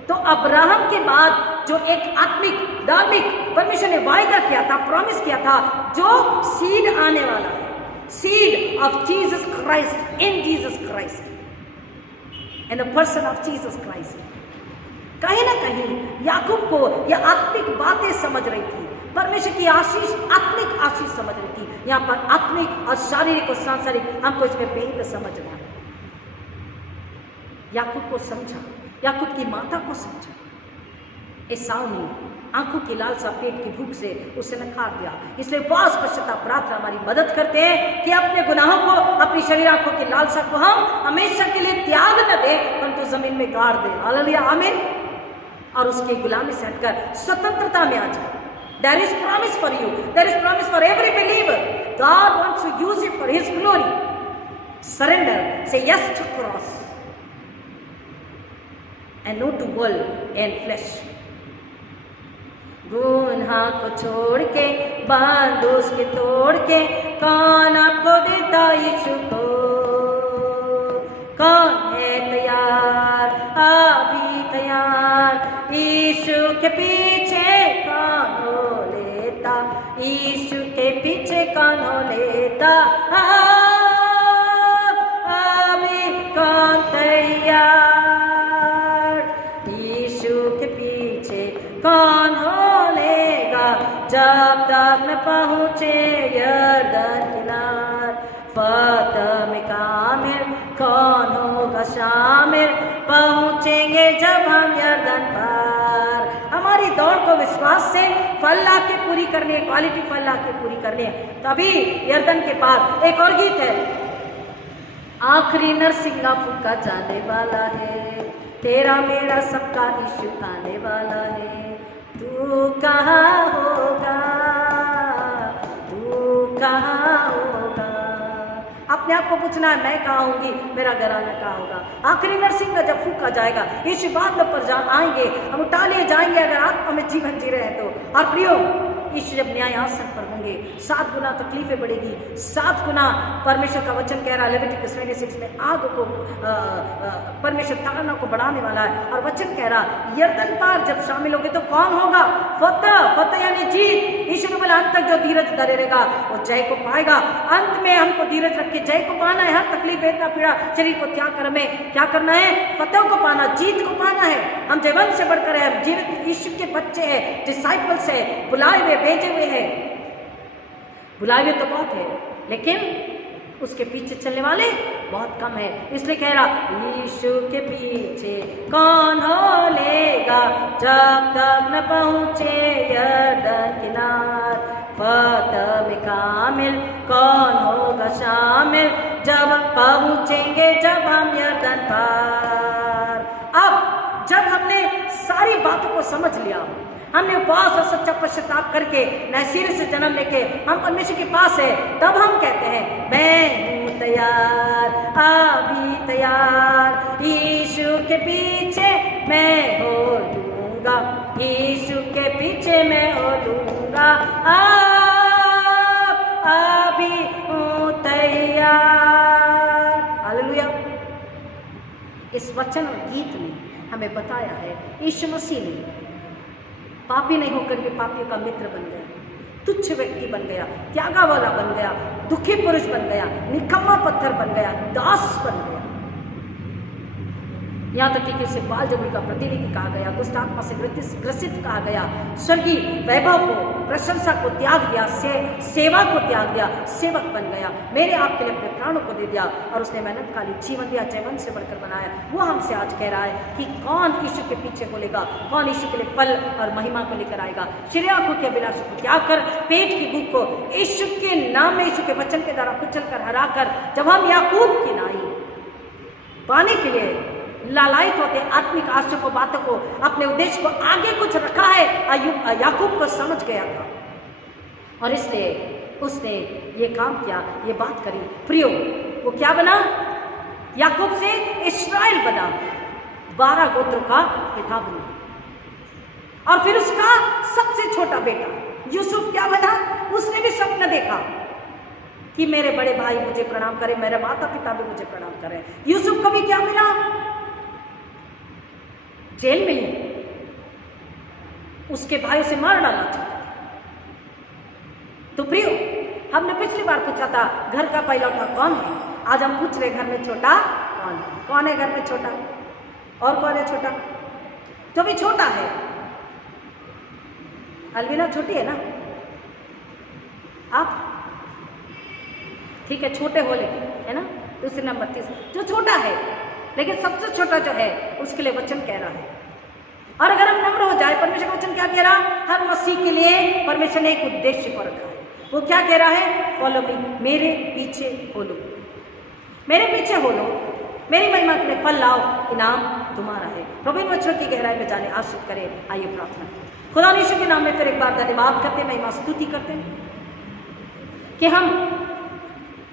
तो अब्राहम के बाद जो एक आत्मिक, धार्मिक परमेश्वर ने वायदा किया था, प्रॉमिस किया था, जो सीड आने वाला है, seed of Jesus Christ, in Jesus Christ, in the person of Jesus Christ. कहीं ना कहीं याकूब को यह आत्मिक बातें समझ रही थी, परमेश्वर की आशीष, आत्मिक आशीष समझ रही थी। यहाँ पर आत्मिक और शारीरिक और सांसारिक हमको इसमें भेद समझना है। याकूब को समझा, याकूब की माता को समझा। एसाव ने आंखों की लालसा, पेट की भूख से उसने नकार दिया। इसलिए उपवास पश्चाताप प्रार्थना हमारी मदद करते हैं कि अपने गुनाहों को, अपनी शरीर आंखों की लालसा को हम हमेशा के लिए त्याग न दें, परंतु जमीन में गाड़ दें। हालेलुया, आमीन। और उसकी गुलामी से हटकर स्वतंत्रता में आ जाए। There is promise for you. There is promise for every believer. God wants to use it for His glory. Surrender. Say yes to cross. And no to world and flesh. गुनाह को छोड़ के, बंधुस के तोड़ के, कौन आपको देता यीशु को? कौन है तैयार, अभी तैयार? यीशु के पीछे कौन हो लेता? यीशु के पीछे कौन हो लेता? अभी कौन तैयार? यीशु के पीछे कौन हो लेगा जब तक न पहुँचे यरदन किनार? फतह में कामिल कौन होगा शामिल? पहुँचेंगे जब हम यरदन पार। हमारी दौड़ को विश्वास से फल ला के पूरी करनी है, क्वालिटी फल ला के पूरी करनी है, तभी यरदन के पार। एक और गीत है, आखिरी नरसिंगा फूका जाने वाला है, तेरा मेरा सबका यीशु आने वाला है। तू कहाँ होगा, तू कहाँ होगा? अपने आप को पूछना है, मैं कहाँ होंगी, मेरा घराना कहाँ होगा? आखिरी नरसिंगा जब फूका जाएगा, यीशु बादलों पर आएंगे, हम उठा लिए जाएंगे अगर आत्मा में जीवन जी रहे तो। और प्रियो, यीशु जब न्याय आसन पर होंगे, 7 गुना तकलीफें बढ़ेगी, 7 गुना परमेश्वर का वचन कह रहा है लेविटिकस 26 में, आग को परमेश्वर ताड़ना को बढ़ाने वाला है। और वचन कह रहा, यरदन पार जब शामिल होंगे तो कौन होगा? फतह, फतह यानी जीत। यीशु ने बोला, अंत तक जो धीरज धरे रहेगा वो जय को पाएगा। अंत में हमको धीरज रख के जय को पाना है। हर तकलीफ, वेदना, पीड़ा, शरीर को त्याग कर हमें क्या करना है? फतह को पाना, जीत को पाना है। हम जीवन से बढ़कर है, हम जीवित यीशु के बच्चे हैं, डिसाइपल्स है, बुलाए हुए, भेजे हुए हैं। बुलाए हुए तो बहुत है, लेकिन उसके पीछे चलने वाले बहुत कम है। इसलिए कह रहा, यीशु के पीछे कौन हो लेगा जब तक न पहुँचे यरदन किनार? फतह में कामिल कौन होगा शामिल जब पहुँचेंगे जब हम यरदन पार? अब जब हमने सारी बातों को समझ लिया, हमने उपवास और सच्चा पश्चाताप करके नए सिरे से जन्म लेके हम परमेश्वर के पास है, तब हम कहते हैं, मैं हूँ तैयार, अभी तैयार। यीशु के पीछे मैं हो लूँगा, यीशु के पीछे मैं हो लूँगा, अभी हूँ तैयार। हालेलुया। इस वचन और गीत में हमें बताया है, यीशु मसीह ने पापी नहीं होकर के पापियों का मित्र बन गया, तुच्छ व्यक्ति बन गया, त्यागा वाला बन गया, दुखी पुरुष बन गया, निकम्मा पत्थर बन गया, दास बन गया। यहाँ तक कि उसे बाल जबरी का प्रतिनिधि कहा गया, दुष्ट आत्मा से ग्रसित कहा गया, स्वर्गीय वैभव को, प्रशंसा को त्याग दिया, सेवा को त्याग दिया, सेवक बन गया, मेरे आपके लिए अपने प्राणों को दे दिया और उसने मेहनत काली जीवन दिया, जयवंत से बढ़कर बनाया। वो हमसे आज कह रहा है कि कौन यीशु के पीछे बोलेगा, कौन यीशु के लिए फल और महिमा को लेकर आएगा। शरीर आंखों के अभिलाषा को त्याग कर, पेट की भूख को यीशु के नाम में, यीशु के वचन के द्वारा कुचल कर, हरा कर, जब हम याकूब की नाई पाने के लिए लालायित होते, आत्मिक आशा को, बातों को, अपने उद्देश्य को आगे कुछ रखा है, याकूब को समझ गया था और इसलिए उसने ये काम किया, ये बात करी। प्रियो, वो क्या बना? याकूब से इस्राएल बना, 12 गोत्रों का पिता बना। और फिर उसका सबसे छोटा बेटा यूसुफ क्या बना? उसने भी स्वप्न देखा कि मेरे बड़े भाई मुझे प्रणाम करें, मेरे माता पिता भी मुझे प्रणाम करें। यूसुफ को भी क्या मिला? जेल में ही उसके भाई उसे मार डालना चाहता। तो प्रियो, हमने पिछली बार पूछा था घर का पहलौठा कौन है, आज हम पूछ रहे घर में छोटा कौन है? कौन है घर में छोटा? और कौन है छोटा? जो भी छोटा है। अलविना छोटी है ना? आप ठीक है, छोटे हो लेकिन, है ना? दूसरे नंबर 30 जो छोटा है, लेकिन सबसे छोटा जो है उसके लिए वचन कह रहा है। और अगर हम नम्र हो जाए है, परमेश्वर का वचन क्या कह रहा है? हर मसीह के लिए परमेश्वर ने एक उद्देश्य को रखा है। वो क्या कह रहा है? फॉलो मी, मेरे पीछे हो लो, मेरे पीछे हो लो, मेरी महिमा के लिए फल लाओ, इनाम तुम्हारा है। प्रभु इन वचनों की गहराई में जाने आशीष करे। आइए प्रार्थना करें। खुदा यीशु के नाम में फिर एक बार धन्यवाद करते हैं, महिमा स्तुति करते हैं कि हम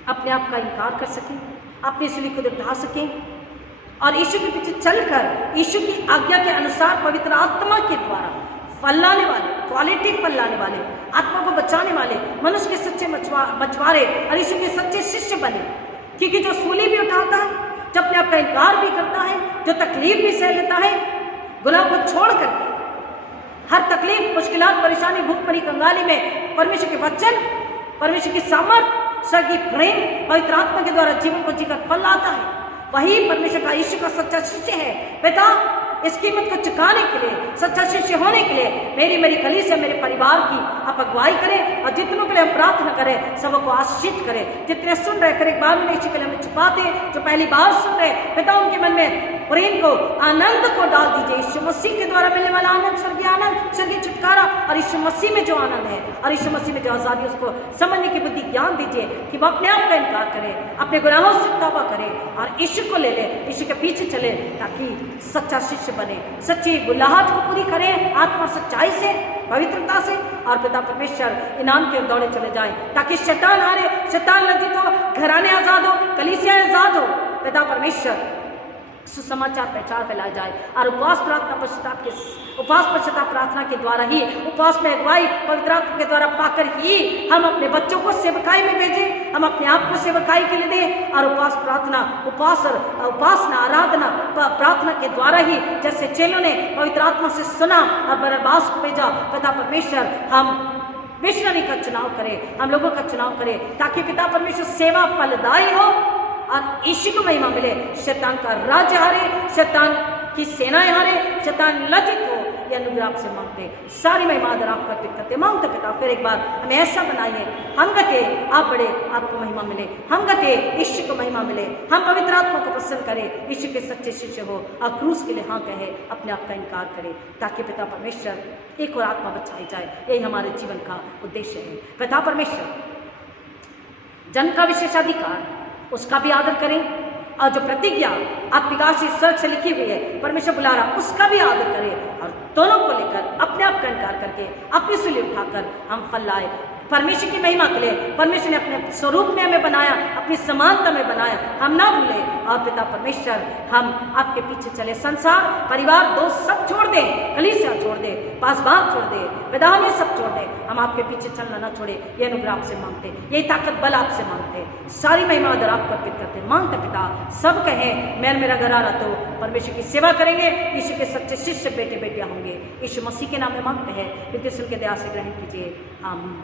अपने आप का इनकार कर सकें, अपनी सूली खुद उठा सकें और यीशु के पीछे चलकर यीशु की आज्ञा के अनुसार पवित्र आत्मा के द्वारा फल लाने वाले, क्वालिटी फल लाने वाले, आत्मा को बचाने वाले, मनुष्य के सच्चे मछुआरे और यीशु के सच्चे शिष्य बने। क्योंकि जो सूली भी उठाता है, जो अपने आप का इनकार भी करता है, जो तकलीफ भी सह लेता है, गुनाह को छोड़ करके हर तकलीफ, मुश्किलात, परेशानी, भूख, मरी, कंगाली में परमेश्वर के वचन, परमेश्वर की सामर्थ, स्वर्गीय प्रेम, पवित्र आत्मा के द्वारा जीवन को जीकर फल लाता है, वही परमेश्वर का यीशु का सच्चा शिष्य है। पिता, इस कीमत को चुकाने के लिए, सच्चा शिष्य होने के लिए मेरी कलीसिया, मेरे परिवार की आप अगुवाई करें और जितनों के लिए हम प्रार्थना करें सबको आशीषित करें। जितने सुन रहे फिर एक बार में यीशु के लिए हमें छुपाते, जो पहली बार सुन रहे पिता, उनके मन में प्रेम को, आनंद को डाल दीजिए। यीशु मसीह के द्वारा मिलने वाला आनंद, स्वर्गीय आनंद, स्वर्गीय छुटकारा और यीशु मसीह में जो आनंद है और यीशु मसीह में जो आज़ादी, उसको समझने की बुद्धि ज्ञान दीजिए कि वो अपने आप का इनकार करें, अपने गुनाहों से तौबा करें और यीशु को ले ले, यीशु के पीछे चले, ताकि सच्चा शिष्य बने, सच्ची गुलाहट को पूरी करें, आत्मा सच्चाई से, पवित्रता से, और पिता परमेश्वर इनाम की ओर दौड़े चले जाए, ताकि शैतान हारे, शैतान लज्जित हो, घराने आजाद हो, कलीसिया आजाद हो। पिता परमेश्वर सुसमाचार प्रचार फैलाया जाए और उपवास प्रार्थना पश्चाताप प्रार्थना के द्वारा ही, उपवास में अगुवाई पवित्र आत्मा के द्वारा पाकर ही हम अपने बच्चों को सेवकाई में भेजें, हम अपने आप को सेवकाई के लिए दें और उपवास प्रार्थना, उपासना, आराधना, प्रार्थना के द्वारा ही, जैसे चेलों ने पवित्र आत्मा से सुना और बरनबास को भेजा, पिता परमेश्वर हम मिशनरी का चुनाव करें, हम लोगों का चुनाव करें, ताकि पिता परमेश्वर सेवा फलदायी हो और यीशु को महिमा मिले, शैतान का राज्य हारे, शैतान की सेनाएं हारे, शैतान लज्जित हो। ये अनुग्रह आपसे मांगते, सारी महिमा आदर आप करते मांगते पिता, फिर एक बार हमें ऐसा बनाइए, हम घटे आप बड़े, आपको महिमा मिले, हम घटे यीशु को महिमा मिले, हम पवित्र आत्मा को पसंद करें, यीशु के सच्चे शिष्य हो और क्रूस के लिए हाँ कहे, अपने आप का इनकार करें, ताकि पिता परमेश्वर एक और आत्मा बचाई जाए। यही हमारे जीवन का उद्देश्य है। पिता परमेश्वर, जन का विशेषाधिकार, उसका भी आदर करें और जो प्रतिज्ञा आपकी आशीष स्वर्ग से लिखी हुई है, परमेश्वर बुला रहा, उसका भी आदर करें और दोनों को लेकर अपने आप का इनकार करके अपनी सूली उठाकर हम फल लाए परमेश्वर की महिमा के लिए। परमेश्वर ने अपने स्वरूप में हमें बनाया, अपनी समानता में बनाया, हम ना भूले और पिता परमेश्वर हम आपके पीछे चले, संसार, परिवार, दोस्त सब छोड़ दें, कलीसिया छोड़ दे, पासबाग छोड़ दे, पिता में सब छोड़ दे, हम आपके पीछे चलना ना छोड़े। ये अनुग्रह आपसे मांगते, यही ताकत बल आपसे मांगते, सारी महिमा अदर आपको अर्पित करते मांगते पिता। सब कहें मैं मेरा घर आ रहा तो परमेश्वर की सेवा करेंगे, यीशु के सच्चे शिष्य बेटे बेटियां होंगे। यीशु मसीह के नाम में मांगते हैं, विद्युत सुन के दया से ग्रहण कीजिए, आमीन।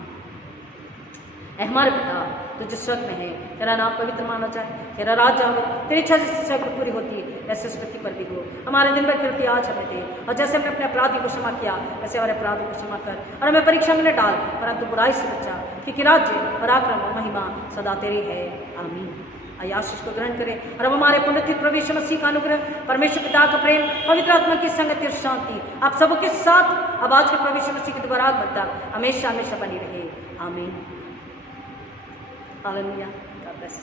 हमारे पिता तो जो स्वर्ग में है, तेरा नाम पवित्र माना जाए, तेरा राज आवे, तेरी इच्छा जैसे स्वर्ग में पूरी होती है वैसे इस पृथ्वी पर भी हो। हमारे दिन भर की रोटी आज हमें दे, और जैसे हमने अपने अपराधी को क्षमा किया वैसे हमारे अपराधों को क्षमा कर, और हमें परीक्षा में न डाल परंतु बुराई से बचा, क्योंकि राज्य, पराक्रम और महिमा सदा तेरी है, आमीन। आइए आशीष को ग्रहण करें और अब हमारे पुण्यतित प्रभु यीशु मसीह का अनुग्रह, परमेश्वर पिता का प्रेम, पवित्र आत्मा की संगति और शांति आप सबके साथ अब आज के प्रभु यीशु मसीह के द्वारा हमेशा हमेशा बनी रहे, आमीन। हालेलुया। God bless.